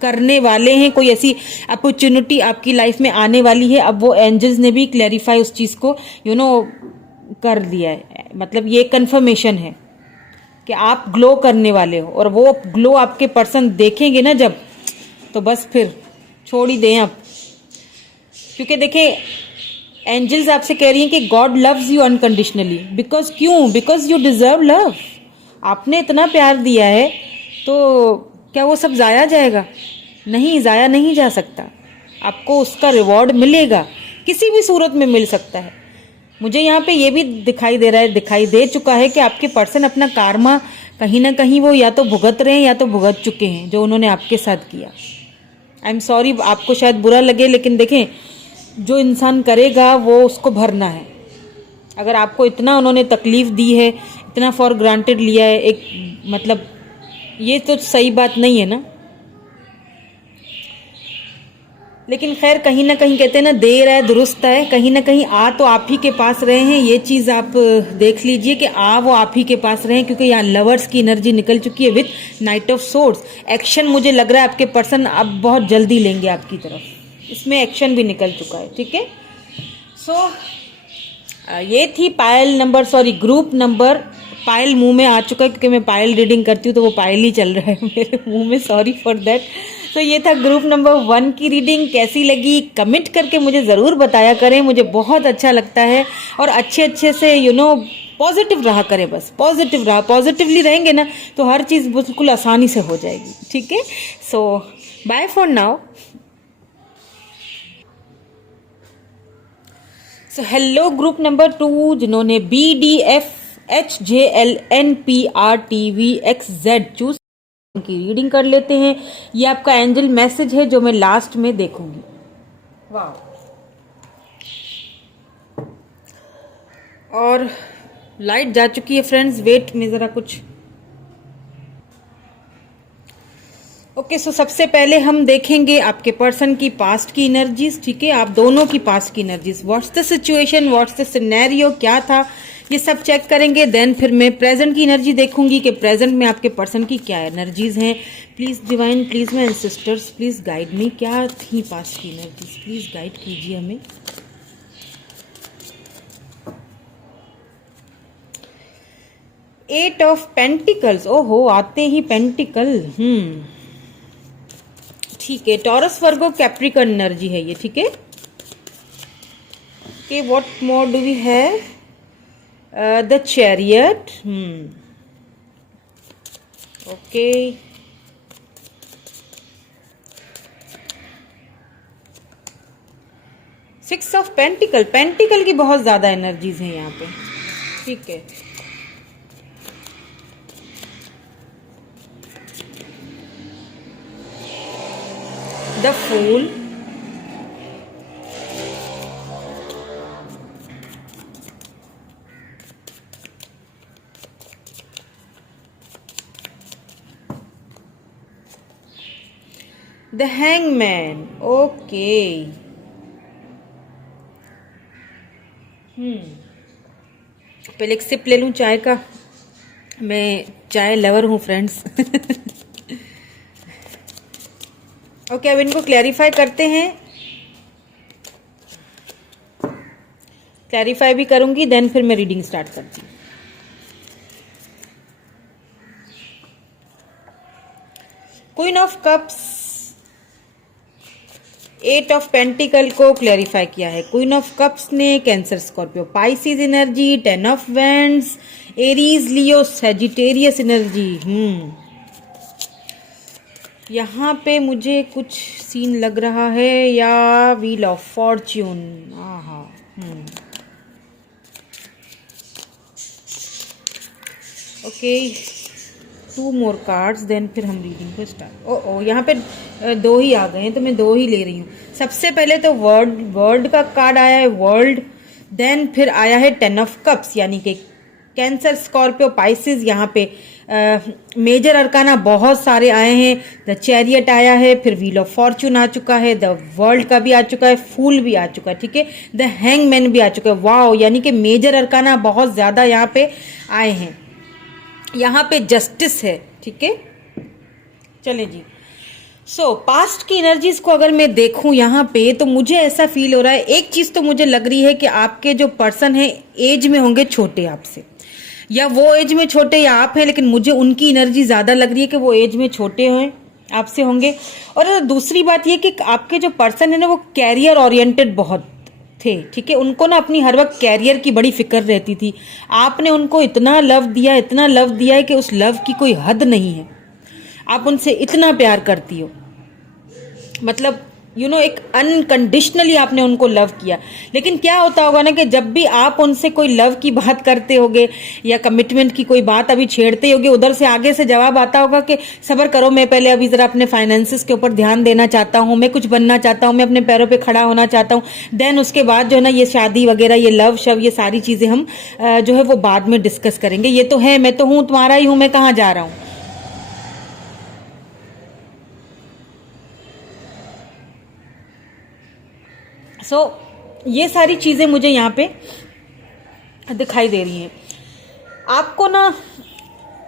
करने वाले हैं, कोई ऐसी अपॉर्चुनिटी आपकी लाइफ में आने वाली है। अब वो एंजल्स ने भी क्लैरिफाई उस चीज़ को कर दिया है, मतलब ये कंफर्मेशन है कि आप ग्लो करने वाले हो, और वो ग्लो आपके पर्सन देखेंगे ना जब, तो बस फिर छोड़ ही दें आप। क्योंकि देखें एंजल्स आपसे कह रही हैं कि God loves you unconditionally, because क्यों, बिकॉज यू डिजर्व लव। आपने इतना प्यार दिया है तो क्या वो सब जाया जाएगा? नहीं, जाया नहीं जा सकता। आपको उसका रिवॉर्ड मिलेगा, किसी भी सूरत में मिल सकता है। मुझे यहाँ पे ये भी दिखाई दे रहा है, दिखाई दे चुका है कि आपके पर्सन अपना कार्मा कहीं ना कहीं वो या तो भुगत रहे हैं या तो भुगत चुके हैं, जो उन्होंने आपके साथ किया। आई एम सॉरी, आपको शायद बुरा लगे, लेकिन देखें जो इंसान करेगा वो उसको भरना है। अगर आपको इतना उन्होंने तकलीफ दी है, इतना फॉर ग्रांटेड लिया है, एक मतलब ये तो सही बात नहीं है ना। लेकिन खैर कहीं ना कहीं कहते हैं ना, देर है दुरुस्त है, कहीं ना कहीं आ तो आप ही के पास रहे हैं। ये चीज़ आप देख लीजिए कि वो आप ही के पास रहे हैं, क्योंकि यहाँ लवर्स की एनर्जी निकल चुकी है with night of swords. Action मुझे लग रहा है आपके पर्सन अब बहुत जल्दी लेंगे आपकी तरफ, इसमें एक्शन भी निकल चुका है। ठीक है, सो ये थी ग्रुप नंबर। पायल मुंह में आ चुका है क्योंकि मैं पायल रीडिंग करती हूँ तो वो पायल ही चल रहा है मेरे मुंह में, सॉरी फॉर दैट। तो ये था ग्रुप नंबर 1 की रीडिंग। कैसी लगी कमेंट करके मुझे ज़रूर बताया करें, मुझे बहुत अच्छा लगता है। और अच्छे से पॉजिटिव रहा करें, बस पॉजिटिवली रहेंगे ना तो हर चीज़ बिल्कुल आसानी से हो जाएगी। ठीक है, so bye for now. So hello group number 2 जिन्होंने BDFHJLNPRTVXZ चूज, उनकी रीडिंग कर लेते हैं। ये आपका एंजल मैसेज है जो मैं लास्ट में देखूंगी। वाह, और लाइट जा चुकी है फ्रेंड्स, वेट में ज़रा कुछ। ओके, सो सबसे पहले हम देखेंगे आपके पर्सन की पास्ट की एनर्जीज। ठीक है, आप दोनों की पास्ट की energies, what's the situation, what's the scenario, क्या था, ये सब चेक करेंगे। देन फिर मैं प्रेजेंट की एनर्जी देखूंगी कि प्रेजेंट में आपके पर्सन की क्या एनर्जीज हैं। Please divine, please my ancestors, please guide me, क्या थी पास्ट की एनर्जीज, प्लीज गाइड कीजिए हमें। एट ऑफ पेंटिकल्स, ओहो आते ही पेंटिकल। ठीक है, टॉरस वर्गो कैप्रिकॉर्न एनर्जी है ये। ठीक है, Okay, what more do we have? The chariot. Okay. Six of pentacle, pentacle की बहुत ज्यादा एनर्जीज हैं यहाँ पे, ठीक है। The fool, the hangman. Okay, पहले एक सिप ले लूं चाय का, मैं चाय लवर हूं फ्रेंड्स। ओके, अब इनको क्लैरिफाई करते हैं, क्लैरिफाई भी करूंगी, देन फिर मैं रीडिंग स्टार्ट करती हूँ। Queen of cups, eight of pentacle को क्लैरिफाई किया है। क्वीन ऑफ कप्स ने Cancer, Scorpio, Pisces energy, ten of wands, Aries, Leo, Sagittarius energy. यहाँ पे मुझे कुछ सीन लग रहा है, या wheel of fortune. Okay, 2 more cards, then फिर हम रीडिंग को स्टार्ट। ओ यहाँ पे 2 ही आ गए हैं, तो मैं 2 ही ले रही हूँ। सबसे पहले तो वर्ल्ड का कार्ड आया है, वर्ल्ड, देन फिर आया है 10 ऑफ कप्स, यानी कि कैंसर, स्कॉर्पियो, पाइसिस। यहाँ पे मेजर अरकाना बहुत सारे आए हैं। द चैरियट आया है, फिर व्हील ऑफ फॉर्च्यून आ चुका है, द वर्ल्ड का भी आ चुका है, फूल भी आ चुका है, ठीक है। द हैंगमैन भी आ चुका है। वाओ, यानी कि मेजर अरकाना बहुत ज्यादा यहाँ पे आए हैं। यहाँ पे जस्टिस है, ठीक है। चले जी, पास्ट की एनर्जीज को अगर मैं देखूं यहाँ पे, तो मुझे ऐसा फील हो रहा है, एक चीज तो मुझे लग रही है कि आपके जो पर्सन है एज में होंगे छोटे आपसे, या वो एज में छोटे या आप हैं, लेकिन मुझे उनकी एनर्जी ज्यादा लग रही है कि वो एज में छोटे हैं, आपसे होंगे। और दूसरी बात ये कि आपके जो पर्सन है ना, वो कैरियर ओरिएंटेड बहुत थे, ठीक है। उनको ना अपनी हर वक्त कैरियर की बड़ी फिक्र रहती थी। आपने उनको इतना लव दिया, इतना लव दिया है कि उस लव की कोई हद नहीं है। आप उनसे इतना प्यार करती हो, मतलब एक अनकंडीशनली आपने उनको लव किया। लेकिन क्या होता होगा ना कि जब भी आप उनसे कोई लव की बात करते होगे या कमिटमेंट की कोई बात अभी छेड़ते होगे, उधर से आगे से जवाब आता होगा कि सब्र करो, मैं पहले अभी जरा अपने फाइनेंसेस के ऊपर ध्यान देना चाहता हूँ, मैं कुछ बनना चाहता हूँ, मैं अपने पैरों पे खड़ा होना चाहता हूँ, देन उसके बाद जो है ना ये शादी वगैरह, ये लव शव, ये सारी चीजें हम जो है वो बाद में डिस्कस करेंगे। ये तो है, मैं तो हूँ, तुम्हारा ही हूँ, मैं कहाँ जा रहा हूँ। ये सारी चीजें मुझे यहाँ पे दिखाई दे रही हैं। आपको ना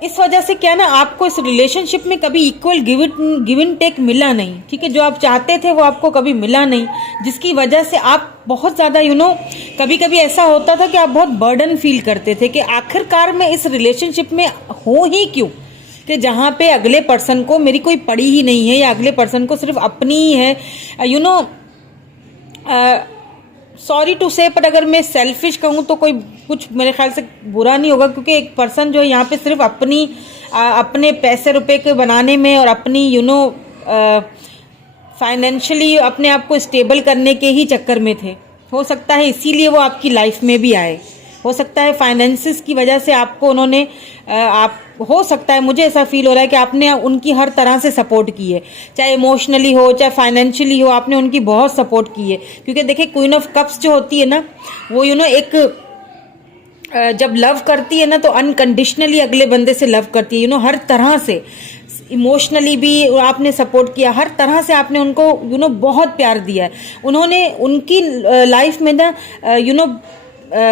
इस वजह से क्या ना, आपको इस रिलेशनशिप में कभी इक्वल गिव एंड टेक मिला नहीं, ठीक है। जो आप चाहते थे वो आपको कभी मिला नहीं, जिसकी वजह से आप बहुत ज्यादा कभी कभी ऐसा होता था कि आप बहुत बर्डन फील करते थे कि आखिरकार मैं इस रिलेशनशिप में हूं ही क्यों, कि जहाँ पे अगले पर्सन को मेरी कोई पड़ी ही नहीं है, या अगले पर्सन को सिर्फ अपनी ही है। सॉरी टू से, पर अगर मैं सेल्फिश कहूँ तो कोई कुछ मेरे ख्याल से बुरा नहीं होगा, क्योंकि एक पर्सन जो है यहाँ पे सिर्फ अपने पैसे रुपए के बनाने में और अपनी फाइनेंशियली अपने आप को स्टेबल करने के ही चक्कर में थे। हो सकता है इसीलिए वो आपकी लाइफ में भी आए, हो सकता है फाइनेंसिस की वजह से आपको उन्होंने हो सकता है, मुझे ऐसा फील हो रहा है कि आपने उनकी हर तरह से सपोर्ट की है, चाहे इमोशनली हो चाहे फाइनेंशियली हो, आपने उनकी बहुत सपोर्ट की है। क्योंकि देखिए क्वीन ऑफ कप्स जो होती है ना, वो एक जब लव करती है ना, तो अनकंडीशनली अगले बंदे से लव करती है, हर तरह से, इमोशनली भी आपने सपोर्ट किया, हर तरह से आपने उनको बहुत प्यार दिया है। उन्होंने उनकी लाइफ में ना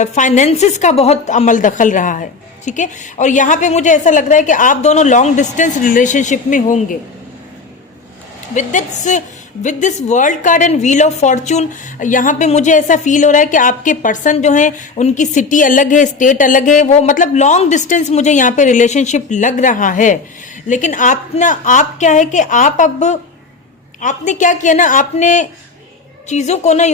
फाइनेंसिस का बहुत अमल दखल रहा है, ठीक है। और यहाँ पे मुझे ऐसा लग रहा है कि आप दोनों लॉन्ग डिस्टेंस रिलेशनशिप में होंगे। With this world card and wheel of Fortune, यहाँ पे मुझे ऐसा फील हो रहा है कि आपके पर्सन जो है उनकी सिटी अलग है, स्टेट अलग है, वो मतलब लॉन्ग डिस्टेंस मुझे यहाँ पे रिलेशनशिप लग रहा है। लेकिन आप क्या है कि आपने क्या किया ना, आपने चीजों को ना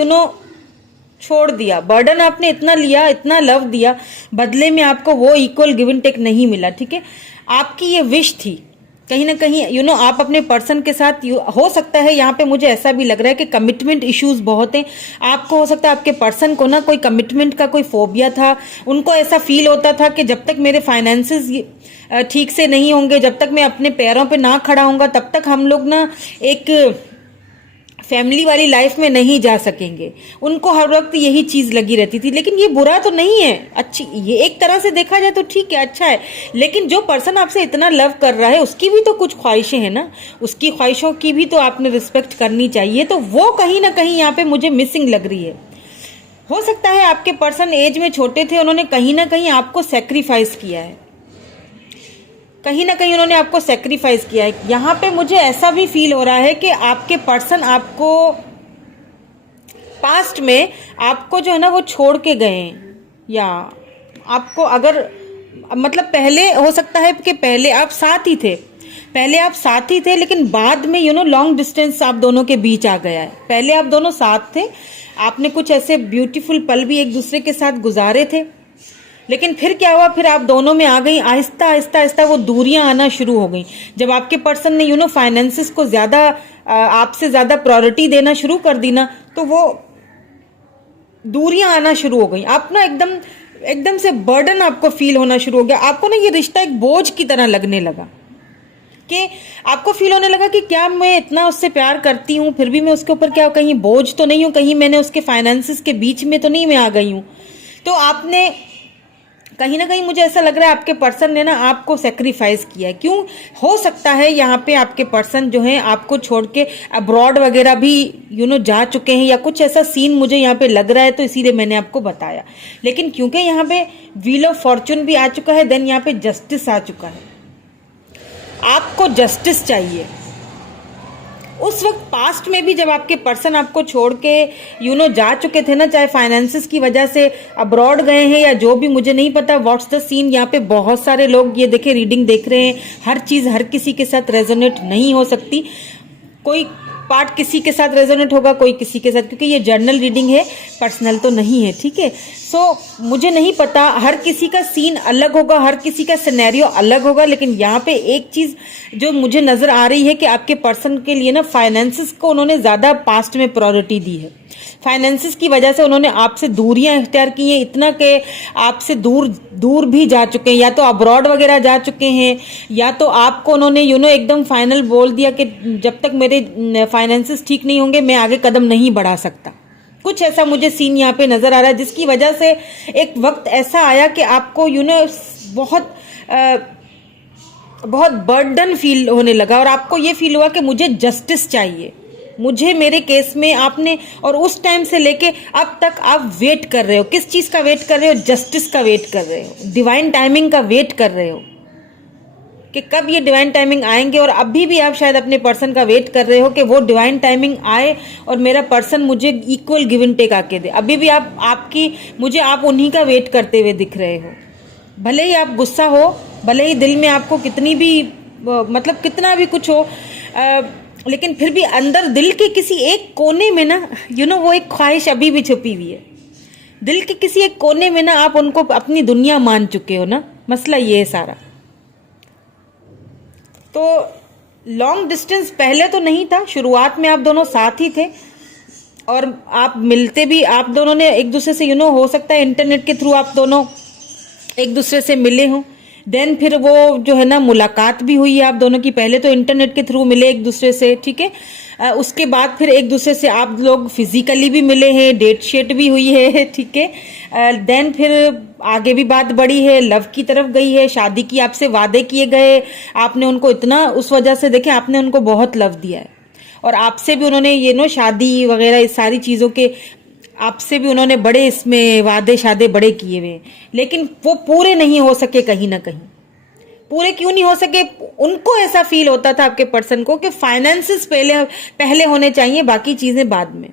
छोड़ दिया, बर्डन आपने इतना लिया, इतना लव दिया, बदले में आपको वो इक्वल गिव एंड टेक नहीं मिला। ठीक है, आपकी ये विश थी कहीं ना कहीं आप अपने पर्सन के साथ हो सकता है, यहाँ पे मुझे ऐसा भी लग रहा है कि कमिटमेंट इश्यूज बहुत हैं आपको। हो सकता है आपके पर्सन को ना कोई कमिटमेंट का कोई फोबिया था, उनको ऐसा फील होता था कि जब तक मेरे फाइनेंसेस ठीक से नहीं होंगे, जब तक मैं अपने पैरों पे ना खड़ा होऊंगा, तब तक हम लोग ना एक फैमिली वाली लाइफ में नहीं जा सकेंगे। उनको हर वक्त यही चीज लगी रहती थी। लेकिन ये बुरा तो नहीं है, अच्छी, ये एक तरह से देखा जाए तो ठीक है, अच्छा है। लेकिन जो पर्सन आपसे इतना लव कर रहा है उसकी भी तो कुछ ख्वाहिशें हैं ना, उसकी ख्वाहिशों की भी तो आपने रिस्पेक्ट करनी चाहिए। तो वो कहीं ना कहीं यहाँ पे मुझे मिसिंग लग रही है। हो सकता है आपके पर्सन एज में छोटे थे, उन्होंने कहीं ना कहीं आपको सेक्रीफाइस किया है, कहीं ना कहीं उन्होंने आपको सेक्रीफाइस किया है। यहाँ पे मुझे ऐसा भी फील हो रहा है कि आपके पर्सन आपको पास्ट में आपको जो है ना वो छोड़ के गए हैं, या आपको अगर मतलब पहले हो सकता है कि पहले आप साथ ही थे, लेकिन बाद में लॉन्ग डिस्टेंस आप दोनों के बीच आ गया है। पहले आप दोनों साथ थे, आपने कुछ ऐसे ब्यूटीफुल पल भी एक दूसरे के साथ गुजारे थे, लेकिन फिर क्या हुआ, फिर आप दोनों में आ गई, आहिस्ता आहिस्ता आहिस्ता वो दूरियां आना शुरू हो गई। जब आपके पर्सन ने फाइनेंसेस को ज्यादा आपसे ज्यादा प्रायोरिटी देना शुरू कर दी ना, तो वो दूरियां आना शुरू हो गई। आप ना एकदम से बर्डन आपको फील होना शुरू हो गया। आपको ना ये रिश्ता एक बोझ की तरह लगने लगा, कि आपको फील होने लगा कि क्या मैं इतना उससे प्यार करती हूँ, फिर भी मैं उसके ऊपर क्या कहीं बोझ तो नहीं हूँ, कहीं मैंने उसके फाइनेंसेस के बीच में तो नहीं मैं आ गई हूँ। तो आपने कहीं ना कहीं, मुझे ऐसा लग रहा है आपके पर्सन ने ना आपको सेक्रीफाइस किया है। क्यों? हो सकता है यहाँ पे आपके पर्सन जो है आपको छोड़ के अब्रॉड वगैरह भी जा चुके हैं, या कुछ ऐसा सीन मुझे यहाँ पे लग रहा है, तो इसीलिए मैंने आपको बताया। लेकिन क्योंकि यहाँ पे व्हील ऑफ फॉर्चून भी आ चुका है, देन यहाँ पे जस्टिस आ चुका है। आपको जस्टिस चाहिए। उस वक्त पास्ट में भी जब आपके पर्सन आपको छोड़ के जा चुके थे ना, चाहे फाइनेंसेस की वजह से अब्रॉड गए हैं या जो भी, मुझे नहीं पता व्हाट्स द सीन। यहाँ पे बहुत सारे लोग ये देखे रीडिंग देख रहे हैं, हर चीज हर किसी के साथ रेजोनेट नहीं हो सकती। कोई पार्ट किसी के साथ रेजोनेट होगा, कोई किसी के साथ, क्योंकि ये जर्नल रीडिंग है, पर्सनल तो नहीं है। ठीक है, सो मुझे नहीं पता, हर किसी का सीन अलग होगा, हर किसी का सिनेरियो अलग होगा। लेकिन यहाँ पे एक चीज जो मुझे नजर आ रही है कि आपके पर्सन के लिए ना फाइनेंसेस को उन्होंने ज्यादा पास्ट में प्रायोरिटी दी है। फाइनेंसेस की वजह से उन्होंने आपसे दूरियां इख्तियार की हैं, इतना कि आपसे दूर भी जा चुके हैं, या तो अब्रॉड वगैरह जा चुके हैं, या तो आपको उन्होंने एकदम फाइनल बोल दिया कि जब तक मेरे फाइनेंसेस ठीक नहीं होंगे मैं आगे कदम नहीं बढ़ा सकता। कुछ ऐसा मुझे सीन यहाँ पे नजर आ रहा है, जिसकी वजह से एक वक्त ऐसा आया कि आपको बहुत बर्डन फील होने लगा, और आपको ये फील हुआ कि मुझे जस्टिस चाहिए, मुझे मेरे केस में आपने। और उस टाइम से लेके अब तक आप वेट कर रहे हो। किस चीज का वेट कर रहे हो? जस्टिस का वेट कर रहे हो, डिवाइन टाइमिंग का वेट कर रहे हो कि कब ये डिवाइन टाइमिंग आएंगे। और अभी भी आप शायद अपने पर्सन का वेट कर रहे हो कि वो डिवाइन टाइमिंग आए और मेरा पर्सन मुझे इक्वल गिव एंड टेक आके दे। अभी भी आप उन्हीं का वेट करते हुए दिख रहे हो। भले ही आप गुस्सा हो, भले ही दिल में आपको कितनी भी कितना भी कुछ हो, लेकिन फिर भी अंदर दिल के किसी एक कोने में ना वो एक ख्वाहिश अभी भी छुपी हुई है। दिल के किसी एक कोने में ना आप उनको अपनी दुनिया मान चुके हो ना। मसला ये है सारा। तो लॉन्ग डिस्टेंस पहले तो नहीं था, शुरुआत में आप दोनों साथ ही थे, और आप मिलते भी, आप दोनों ने एक दूसरे से हो सकता है इंटरनेट के थ्रू आप दोनों एक दूसरे से मिले हों। देन फिर वो जो है ना मुलाकात भी हुई है आप दोनों की। पहले तो इंटरनेट के थ्रू मिले एक दूसरे से, ठीक है। उसके बाद फिर एक दूसरे से आप लोग फिजिकली भी मिले हैं, डेट शेट भी हुई है, ठीक है। देन फिर आगे भी बात बढ़ी है, लव की तरफ गई है, शादी की आपसे वादे किए गए। आपने उनको इतना, उस वजह से देखें आपने उनको बहुत लव दिया है, और आपसे भी उन्होंने शादी वगैरह इस सारी चीज़ों के आपसे भी उन्होंने बड़े इसमें वादे शादे बड़े किए हुए, लेकिन वो पूरे नहीं हो सके। कहीं ना कहीं पूरे क्यों नहीं हो सके? उनको ऐसा फील होता था आपके पर्सन को कि फाइनेंसेस पहले होने चाहिए, बाकी चीजें बाद में।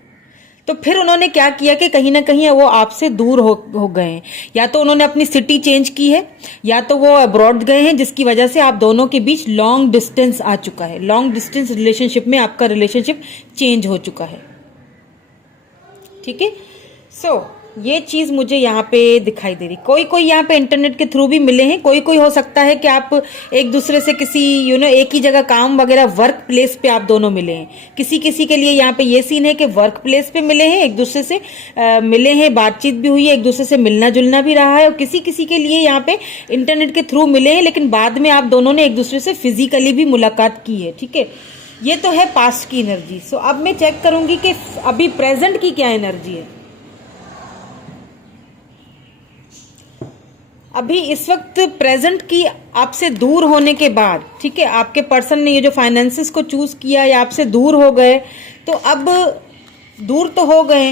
तो फिर उन्होंने क्या किया कि कहीं ना कहीं वो आपसे दूर हो गए हैं। या तो उन्होंने अपनी सिटी चेंज की है, या तो वो अब्रॉड गए हैं, जिसकी वजह से आप दोनों के बीच लॉन्ग डिस्टेंस आ चुका है। लॉन्ग डिस्टेंस रिलेशनशिप में आपका रिलेशनशिप चेंज हो चुका है, ठीक है। सो ये चीज मुझे यहाँ पे दिखाई दे रही। कोई कोई यहाँ पे इंटरनेट के थ्रू भी मिले हैं, कोई कोई हो सकता है कि आप एक दूसरे से किसी एक ही जगह काम वगैरह वर्क प्लेस पे आप दोनों मिले हैं। किसी किसी के लिए यहाँ पे ये सीन है कि वर्क प्लेस पे मिले हैं, एक दूसरे से मिले हैं, बातचीत भी हुई है, एक दूसरे से मिलना जुलना भी रहा है। और किसी किसी के लिए यहाँ पे इंटरनेट के थ्रू मिले हैं, लेकिन बाद में आप दोनों ने एक दूसरे से फिजिकली भी मुलाकात की है। ठीक है, ये तो है पास्ट की एनर्जी। सो अब मैं चेक करूंगी कि अभी प्रेजेंट की क्या एनर्जी है। अभी इस वक्त प्रेजेंट की आपसे दूर होने के बाद, ठीक है, आपके पर्सन ने ये जो फाइनेंसेस को चूज किया या आपसे दूर हो गए, तो अब दूर तो हो गए,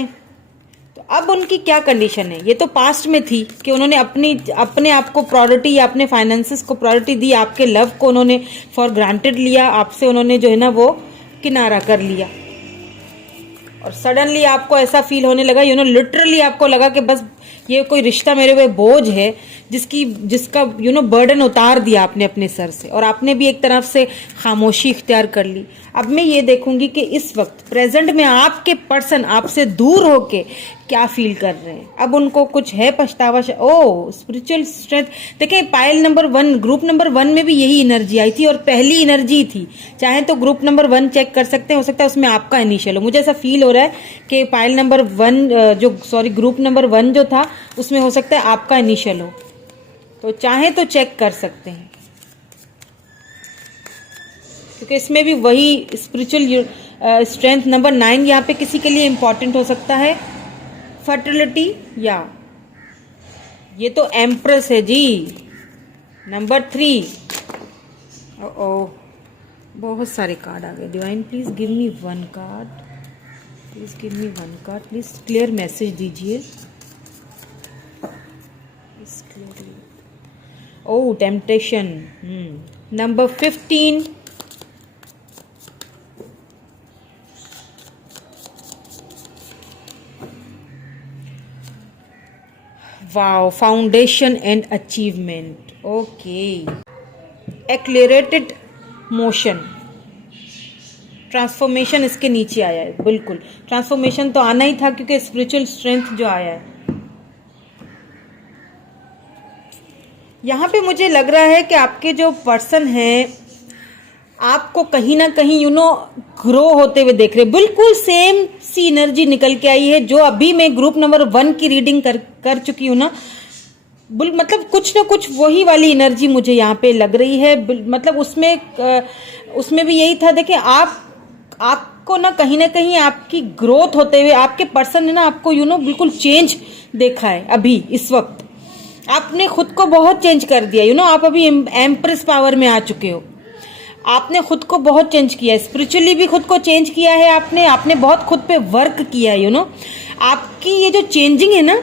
तो अब उनकी क्या कंडीशन है। ये तो पास्ट में थी कि उन्होंने अपने आप को प्रायोरिटी या अपने फाइनेंसेस को प्रायोरिटी दी, आपके लव को उन्होंने फॉर ग्रांटेड लिया, आपसे उन्होंने जो है ना वो किनारा कर लिया। और सडनली आपको ऐसा फील होने लगा, लिटरली आपको लगा कि बस ये कोई रिश्ता मेरे पे बोझ है, जिसका बर्डन उतार दिया आपने अपने सर से, और आपने भी एक तरफ से खामोशी इख्तियार कर ली। अब मैं ये देखूंगी कि इस वक्त प्रेजेंट में आपके पर्सन आपसे दूर होके क्या फील कर रहे हैं। अब उनको कुछ है पछतावा। ओ स्पिरिचुअल स्ट्रेंथ। देखें, पायल नंबर 1, ग्रुप नंबर 1 में भी यही एनर्जी आई थी और पहली एनर्जी थी। चाहे तो ग्रुप नंबर 1 चेक कर सकते हैं, हो सकता है उसमें आपका इनिशियल हो। मुझे ऐसा फील हो रहा है कि पायल नंबर 1 ग्रुप नंबर 1 जो था उसमें हो सकता है आपका इनिशियल हो, तो चाहे तो चेक कर सकते हैं, क्योंकि इसमें भी वही स्पिरिचुअल स्ट्रेंथ नंबर 9 यहाँ पे किसी के लिए इंपॉर्टेंट हो सकता है। फर्टिलिटी, या ये तो एम्प्रेस है जी, नंबर 3। ओ बहुत सारे कार्ड आ गए। Divine please give me 1 card, please give me 1 card, please clear message दीजिए। ओ temptation, number 15, wow, foundation and achievement. Okay, accelerated motion, transformation इसके नीचे आया है। बिल्कुल ट्रांसफॉर्मेशन तो आना ही था, क्योंकि स्पिरिचुअल स्ट्रेंथ जो आया है यहाँ पे, मुझे लग रहा है कि आपके जो पर्सन है आपको कहीं ना कहीं ग्रो होते हुए देख रहे। बिल्कुल सेम सी एनर्जी निकल के आई है जो अभी मैं ग्रुप नंबर 1 की रीडिंग कर चुकी हूँ ना। मतलब कुछ ना कुछ वही वाली एनर्जी मुझे यहाँ पे लग रही है। मतलब उसमें भी यही था। देखिए, आपको ना कहीं आपकी ग्रोथ होते हुए आपके पर्सन ने ना आपको बिल्कुल चेंज देखा है। अभी इस वक्त आपने खुद को बहुत चेंज कर दिया। आप अभी एम्प्रेस पावर में आ चुके हो। आपने खुद को बहुत चेंज किया है, स्पिरिचुअली भी खुद को चेंज किया है आपने बहुत खुद पे वर्क किया है। आपकी ये जो चेंजिंग है ना,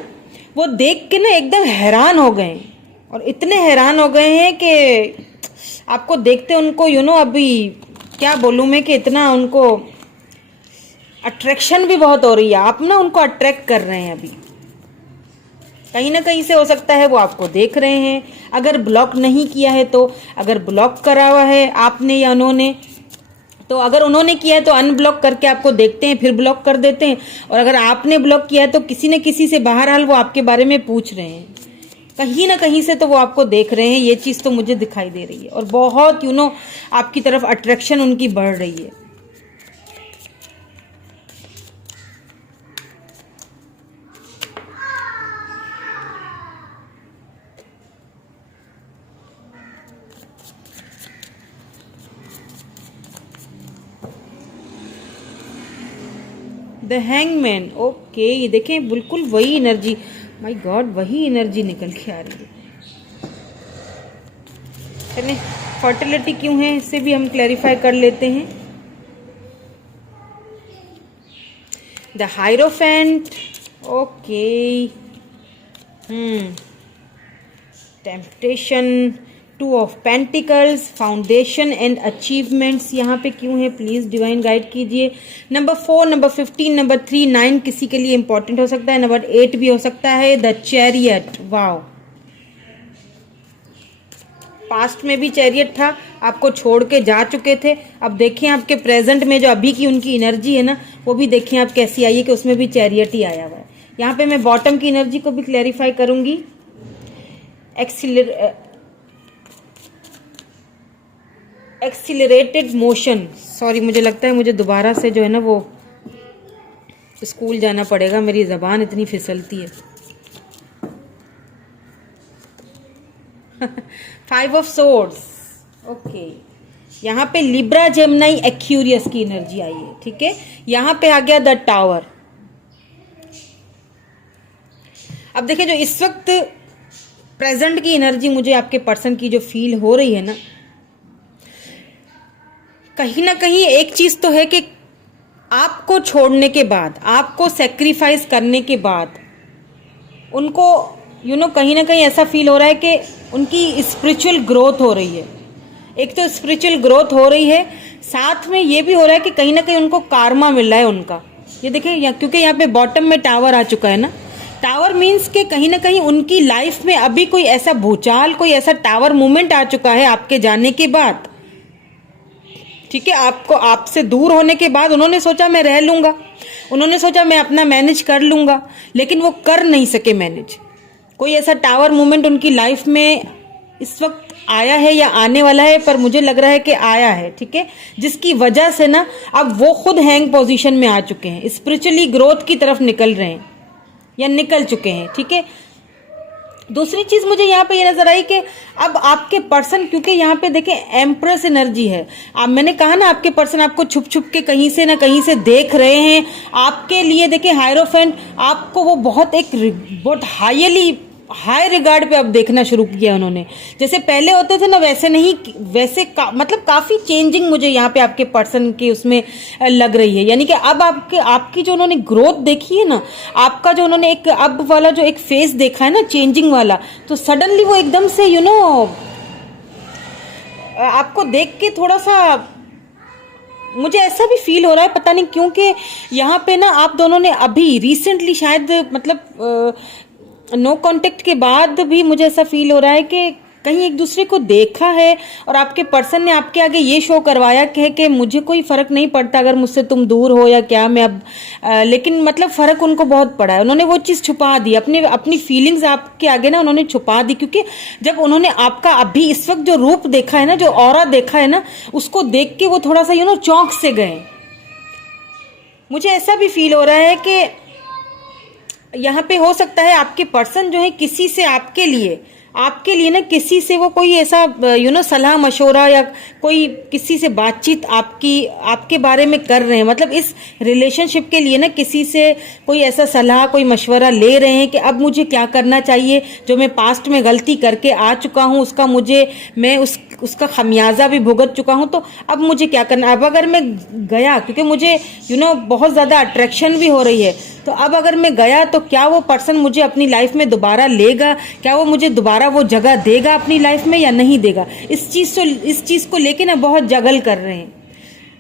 वो देख के ना एकदम हैरान हो गए, और इतने हैरान हो गए हैं कि आपको देखते उनको अभी क्या बोलूँ मैं, कि इतना उनको अट्रैक्शन भी बहुत हो रही है। आप ना उनको अट्रैक्ट कर रहे हैं। अभी कहीं ना कहीं से हो सकता है वो आपको देख रहे हैं। अगर ब्लॉक नहीं किया है तो, अगर ब्लॉक करा हुआ है आपने या उन्होंने, तो अगर उन्होंने किया है तो अनब्लॉक करके आपको देखते हैं, फिर ब्लॉक कर देते हैं। और अगर आपने ब्लॉक किया है तो किसी न किसी से बहरहाल वो आपके बारे में पूछ रहे हैं। कहीं ना कहीं से तो वो आपको देख रहे हैं। ये चीज़ तो मुझे दिखाई दे रही है, और बहुत आपकी तरफ अट्रैक्शन उनकी बढ़ रही है। The hangman. ओके, देखें बिल्कुल वही एनर्जी, माय गॉड, वही एनर्जी निकल के आ रही है। फर्टिलिटी क्यों है इससे भी हम क्लैरिफाई कर लेते हैं। The hierophant, okay, temptation, 2 of pentacles, foundation and achievements यहाँ पे क्यों है, प्लीज डिवाइन गाइड कीजिए। नंबर 4, नंबर 15, नंबर 3, 9 किसी के लिए इंपॉर्टेंट हो सकता है, नंबर 8 भी हो सकता है। द चैरियट, वाओ, पास्ट में भी चैरियट था, आपको छोड़ के जा चुके थे। अब देखिए आपके प्रेजेंट में जो अभी की उनकी एनर्जी है ना, वो भी देखिए आप कैसी आई है, कि उसमें भी चैरियट ही आया हुआ है। यहाँ पे मैं बॉटम की एनर्जी को भी क्लैरिफाई करूंगी। एक्सिलरेटेड मोशन, सॉरी मुझे लगता है मुझे दोबारा से जो है ना वो स्कूल जाना पड़ेगा, मेरी ज़बान इतनी फिसलती है। 5 ऑफ सोर्ड्स, ओके। यहाँ पे लिब्रा जेमिनी एक्यूरियस की एनर्जी आई है, ठीक है। यहाँ पे आ गया द टावर। अब देखिए जो इस वक्त प्रेजेंट की एनर्जी मुझे आपके पर्सन की जो फील हो रही है ना कहीं एक चीज तो है कि आपको छोड़ने के बाद, आपको सेक्रीफाइस करने के बाद उनको कहीं ना कहीं ऐसा फील हो रहा है कि उनकी स्पिरिचुअल ग्रोथ हो रही है। एक तो स्पिरिचुअल ग्रोथ हो रही है, साथ में ये भी हो रहा है कि कहीं ना कहीं उनको कारमा मिल रहा है उनका। ये देखिए क्योंकि यहाँ पे बॉटम में टावर आ चुका है ना, टावर मीन्स के कहीं ना कहीं उनकी लाइफ में अभी कोई ऐसा भूचाल, कोई ऐसा टावर मूवमेंट आ चुका है आपके जाने के बाद, ठीक है। आपको आपसे दूर होने के बाद उन्होंने सोचा मैं रह लूंगा, उन्होंने सोचा मैं अपना मैनेज कर लूंगा, लेकिन वो कर नहीं सके मैनेज। कोई ऐसा टावर मूवमेंट उनकी लाइफ में इस वक्त आया है या आने वाला है, पर मुझे लग रहा है कि आया है, ठीक है। जिसकी वजह से ना अब वो खुद हैंग पोजीशन में आ चुके हैं, स्पिरिचुअली ग्रोथ की तरफ निकल रहे हैं या निकल चुके हैं, ठीक है। दूसरी चीज मुझे यहाँ पे ये नजर आई कि अब आपके पर्सन, क्योंकि यहाँ पे देखें एम्प्रेस एनर्जी है। अब मैंने कहा ना आपके पर्सन आपको छुप छुप के कहीं से ना कहीं से देख रहे हैं। आपके लिए देखिए हायरोफेंट आपको वो बहुत हाई रिगार्ड पे अब देखना शुरू किया उन्होंने। जैसे पहले होते थे ना वैसे नहीं, वैसे मतलब काफी चेंजिंग मुझे यहाँ पे आपके पर्सन की उसमें लग रही है। यानी कि अब आपकी जो उन्होंने ग्रोथ देखी है ना, आपका जो उन्होंने एक अब वाला जो एक फेस देखा है ना चेंजिंग वाला, तो सडनली वो एकदम से आपको देख के थोड़ा सा मुझे ऐसा भी फील हो रहा है, पता नहीं क्यों, कि यहाँ पे ना आप दोनों ने अभी रिसेंटली शायद मतलब नो कांटेक्ट के बाद भी मुझे ऐसा फील हो रहा है कि कहीं एक दूसरे को देखा है और आपके पर्सन ने आपके आगे ये शो करवाया कि मुझे कोई फर्क नहीं पड़ता अगर मुझसे तुम दूर हो या क्या, मैं अब लेकिन मतलब फर्क उनको बहुत पड़ा है। उन्होंने वो चीज़ छुपा दी, अपनी फीलिंग्स आपके आगे ना उन्होंने छुपा दी, क्योंकि जब उन्होंने आपका अभी इस वक्त जो रूप देखा है ना, जो ऑरा देखा है ना, उसको देख के वो थोड़ा सा चौंक से गए। मुझे ऐसा भी फील हो रहा है कि यहाँ पे हो सकता है आपके पर्सन जो है किसी से आपके लिए ना किसी से वो कोई ऐसा सलाह मशवरा या कोई किसी से बातचीत आपके बारे में कर रहे हैं। मतलब इस रिलेशनशिप के लिए ना किसी से कोई ऐसा सलाह कोई मशवरा ले रहे हैं कि अब मुझे क्या करना चाहिए, जो मैं पास्ट में गलती करके आ चुका हूँ उसका मैं उसका खमियाजा भी भुगत चुका हूँ, तो अब मुझे क्या करना। अब अगर मैं गया, क्योंकि मुझे बहुत ज़्यादा अट्रैक्शन भी हो रही है, तो अब अगर मैं गया तो क्या वो पर्सन मुझे अपनी लाइफ में दोबारा लेगा, क्या वो मुझे दोबारा वो जगह देगा अपनी लाइफ में या नहीं देगा। इस चीज़ को लेके ना बहुत जगल कर रहे हैं।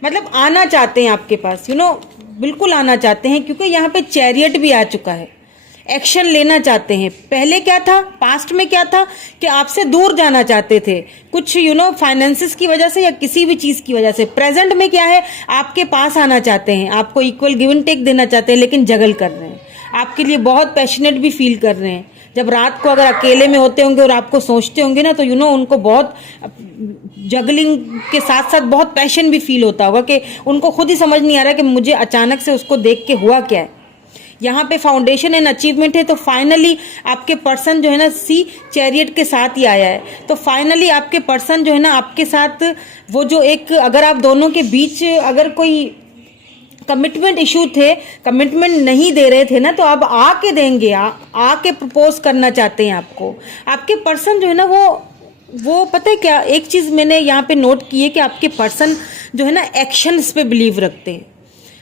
मतलब आना चाहते हैं आपके पास, बिल्कुल आना चाहते हैं, क्योंकि यहाँ पे चैरियट भी आ चुका है। एक्शन लेना चाहते हैं। पहले क्या था, पास्ट में क्या था कि आपसे दूर जाना चाहते थे कुछ फाइनेंसिस की वजह से या किसी भी चीज की वजह से। प्रेजेंट में क्या है, आपके पास आना चाहते हैं, आपको इक्वल गिव एंड टेक देना चाहते हैं, लेकिन जगल कर रहे हैं। आपके लिए बहुत पैशनेट भी फील कर रहे हैं। जब रात को अगर अकेले में होते होंगे और आपको सोचते होंगे ना, तो उनको बहुत जगलिंग के साथ साथ बहुत पैशन भी फील होता होगा कि उनको खुद ही समझ नहीं आ रहा कि मुझे अचानक से उसको देख के हुआ क्या है। यहाँ पे फाउंडेशन एंड अचीवमेंट है, तो फाइनली आपके पर्सन जो है ना चैरियट के साथ ही आया है। तो फाइनली आपके पर्सन जो है ना आपके साथ वो जो एक, अगर आप दोनों के बीच अगर कोई कमिटमेंट इशू थे, कमिटमेंट नहीं दे रहे थे ना, तो अब आके देंगे, आके प्रपोज करना चाहते हैं आपको। आपके पर्सन जो है ना वो पता है क्या, एक चीज मैंने यहाँ पे नोट की है कि आपके पर्सन जो है ना एक्शंस पे बिलीव रखते हैं।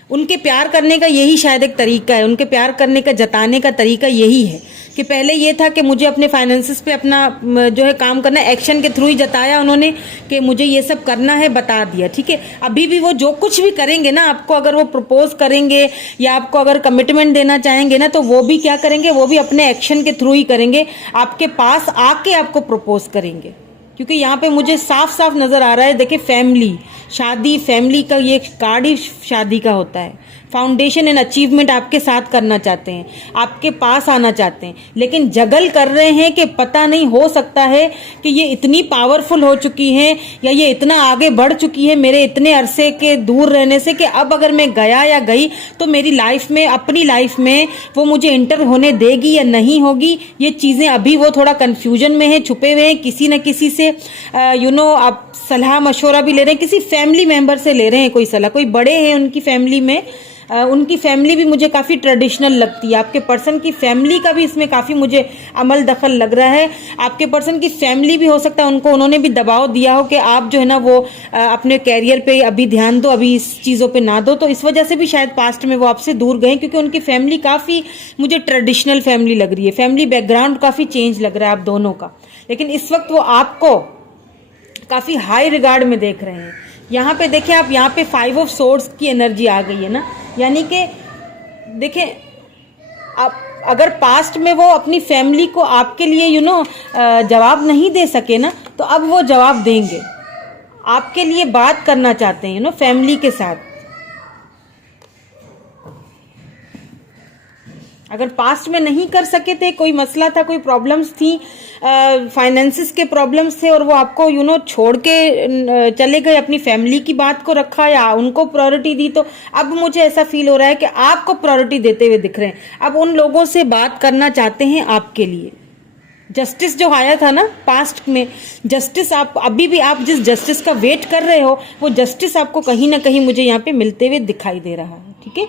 उनके प्यार करने का यही शायद एक तरीका है, उनके प्यार करने का जताने का तरीका यही है कि पहले ये था कि मुझे अपने फाइनेंसिस पे अपना जो है काम करना है, एक्शन के थ्रू ही जताया उन्होंने कि मुझे ये सब करना है, बता दिया, ठीक है। अभी भी वो जो कुछ भी करेंगे ना, आपको अगर वो प्रपोज करेंगे या आपको अगर कमिटमेंट देना चाहेंगे ना, तो वो भी क्या करेंगे, वो भी अपने एक्शन के थ्रू ही करेंगे, आपके पास आके आपको प्रपोज करेंगे। क्योंकि यहाँ पे मुझे साफ साफ नजर आ रहा है, देखिए फैमिली, शादी, फैमिली का ये कार्ड ही शादी का होता है। फाउंडेशन एंड अचीवमेंट आपके साथ करना चाहते हैं, आपके पास आना चाहते हैं, लेकिन जगल कर रहे हैं कि पता नहीं, हो सकता है कि ये इतनी पावरफुल हो चुकी हैं या ये इतना आगे बढ़ चुकी है मेरे इतने अरसे के दूर रहने से कि अब अगर मैं गया या गई तो मेरी लाइफ में, अपनी लाइफ में वो मुझे इंटर होने देगी या नहीं होगी। ये चीज़ें अभी वो थोड़ा कन्फ्यूजन में है, छुपे हुए हैं, किसी न किसी से आप सलाह मशवरा भी ले रहे हैं, किसी फैमिली मेंबर से ले रहे हैं कोई सलाह, कोई बड़े हैं उनकी फैमिली में, उनकी फैमिली भी मुझे काफ़ी ट्रेडिशनल लगती है। आपके पर्सन की फैमिली का भी इसमें काफ़ी मुझे अमल दखल लग रहा है। आपके पर्सन की फैमिली भी हो सकता है उन्होंने भी दबाव दिया हो कि आप जो है ना वो अपने कैरियर पे अभी ध्यान दो, अभी इस चीज़ों पे ना दो, तो इस वजह से भी शायद पास्ट में वो आपसे दूर गए, क्योंकि उनकी फैमिली काफ़ी मुझे ट्रेडिशनल फैमिली लग रही है, फैमिली बैकग्राउंड काफ़ी चेंज लग रहा है आप दोनों का। लेकिन इस वक्त वो आपको काफ़ी हाई रिगार्ड में देख रहे हैं। यहाँ पे देखें आप, यहाँ पे 5 ऑफ सोर्ड्स की एनर्जी आ गई है ना, यानी कि देखें आप अगर पास्ट में वो अपनी फैमिली को आपके लिए जवाब नहीं दे सके ना, तो अब वो जवाब देंगे, आपके लिए बात करना चाहते हैं फैमिली के साथ। अगर पास्ट में नहीं कर सके थे, कोई मसला था, कोई प्रॉब्लम्स थी, फाइनेंसिस के प्रॉब्लम्स थे और वो आपको छोड़ के चले गए, अपनी फैमिली की बात को रखा या उनको प्रायोरिटी दी, तो अब मुझे ऐसा फील हो रहा है कि आपको प्रायोरिटी देते हुए दिख रहे हैं। अब उन लोगों से बात करना चाहते हैं आपके लिए। जस्टिस जो आया था ना पास्ट में, जस्टिस आप अभी भी, आप जिस जस्टिस का वेट कर रहे हो, वो जस्टिस आपको कहीं ना कहीं मुझे यहाँ पे मिलते हुए दिखाई दे रहा है। ठीक है,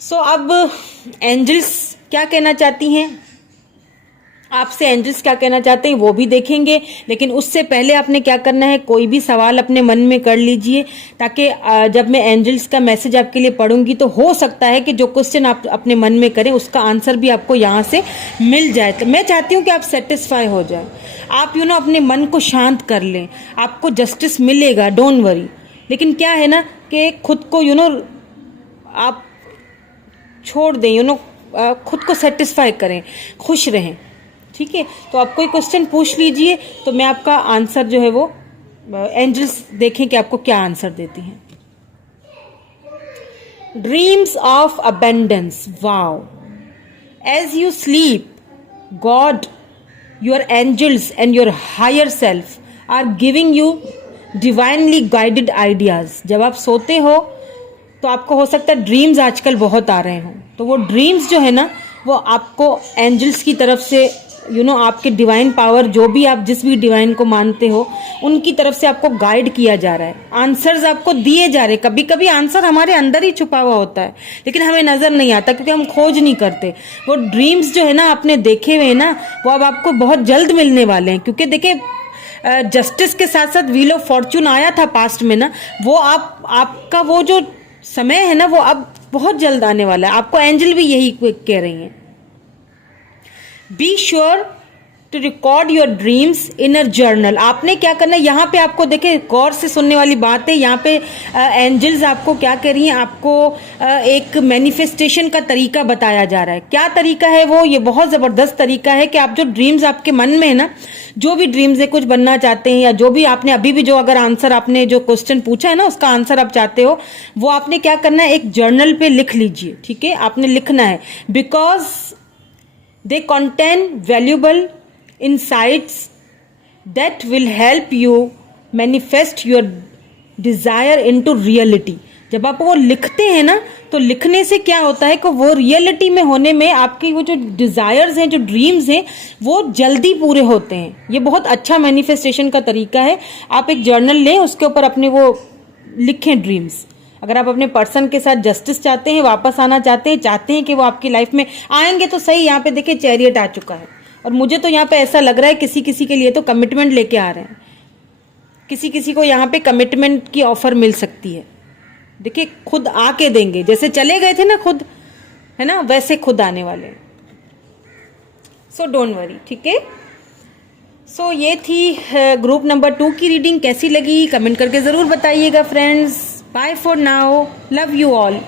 सो अब एंजल्स क्या कहना चाहती हैं आपसे, एंजल्स क्या कहना चाहते हैं वो भी देखेंगे। लेकिन उससे पहले आपने क्या करना है, कोई भी सवाल अपने मन में कर लीजिए, ताकि जब मैं एंजल्स का मैसेज आपके लिए पढ़ूंगी तो हो सकता है कि जो क्वेश्चन आप अपने मन में करें उसका आंसर भी आपको यहाँ से मिल जाए। तो मैं चाहती हूँ कि आप सेटिस्फाई हो जाए, आप अपने मन को शांत कर लें, आपको जस्टिस मिलेगा, डोंट वरी। लेकिन क्या है ना कि खुद को आप छोड़ दें, खुद को सेटिस्फाई करें, खुश रहें। ठीक है, तो आप कोई क्वेश्चन पूछ लीजिए, तो मैं आपका आंसर जो है वो एंजल्स देखें कि आपको क्या आंसर देती हैं। Dreams of abundance, wow, as you sleep God, your angels and your higher self are giving you divinely guided ideas. जब आप सोते हो तो आपको हो सकता है ड्रीम्स आजकल बहुत आ रहे हों, तो वो ड्रीम्स जो है ना वो आपको एंजल्स की तरफ से आपके डिवाइन पावर, जो भी आप जिस भी डिवाइन को मानते हो, उनकी तरफ से आपको गाइड किया जा रहा है, आंसर्स आपको दिए जा रहे हैं। कभी कभी आंसर हमारे अंदर ही छुपा हुआ होता है, लेकिन हमें नजर नहीं आता क्योंकि हम खोज नहीं करते। वो ड्रीम्स जो है ना आपने देखे हुए ना, वो अब आपको बहुत जल्द मिलने वाले हैं। क्योंकि देखिए, जस्टिस के साथ साथ व्हील ऑफ फॉर्चून आया था पास्ट में ना, वो आपका वो जो समय है ना वो अब बहुत जल्द आने वाला है। आपको एंजल भी यही कह रही हैं। Be sure to record your dreams in a journal. आपने क्या करना है, यहाँ पे आपको देखे, गौर से सुनने वाली बात है। यहाँ पे एंजल्स आपको क्या कर रही हैं, आपको एक मैनिफेस्टेशन का तरीका बताया जा रहा है। क्या तरीका है वो, ये बहुत ज़बरदस्त तरीका है कि आप जो ड्रीम्स आपके मन में है ना, जो भी ड्रीम्स है, कुछ बनना चाहते हैं या जो भी आपने अभी भी जो अगर आंसर आपने जो क्वेश्चन पूछा है ना उसका आंसर आप चाहते हो, वो आपने क्या करना है, एक जर्नल पे लिख लीजिए। ठीक है, आपने लिखना है, because they contain valuable insights that will help you manifest your desire into reality। जब आप वो लिखते हैं ना, तो लिखने से क्या होता है कि वो रियलिटी में होने में आपकी वो जो डिज़ायर्स हैं, जो ड्रीम्स हैं, वो जल्दी पूरे होते हैं। ये बहुत अच्छा मैनिफेस्टेशन का तरीका है। आप एक जर्नल लें, उसके ऊपर अपने वो लिखें ड्रीम्स। अगर आप अपने पर्सन के साथ जस्टिस चाहते हैं, वापस आना चाहते हैं कि वो आपकी लाइफ में आएंगे, तो सही। यहाँ पे देखिए चैरियट आ चुका है, और मुझे तो यहाँ पे ऐसा लग रहा है किसी किसी के लिए तो कमिटमेंट लेके आ रहे हैं, किसी किसी को यहाँ पे कमिटमेंट की ऑफर मिल सकती है। देखिए, खुद आके देंगे, जैसे चले गए थे ना खुद, है ना, वैसे खुद आने वाले। So don't worry. ठीक है, सो ये थी ग्रुप नंबर 2 की रीडिंग। कैसी लगी कमेंट करके ज़रूर बताइएगा friends. Bye for now, love you all.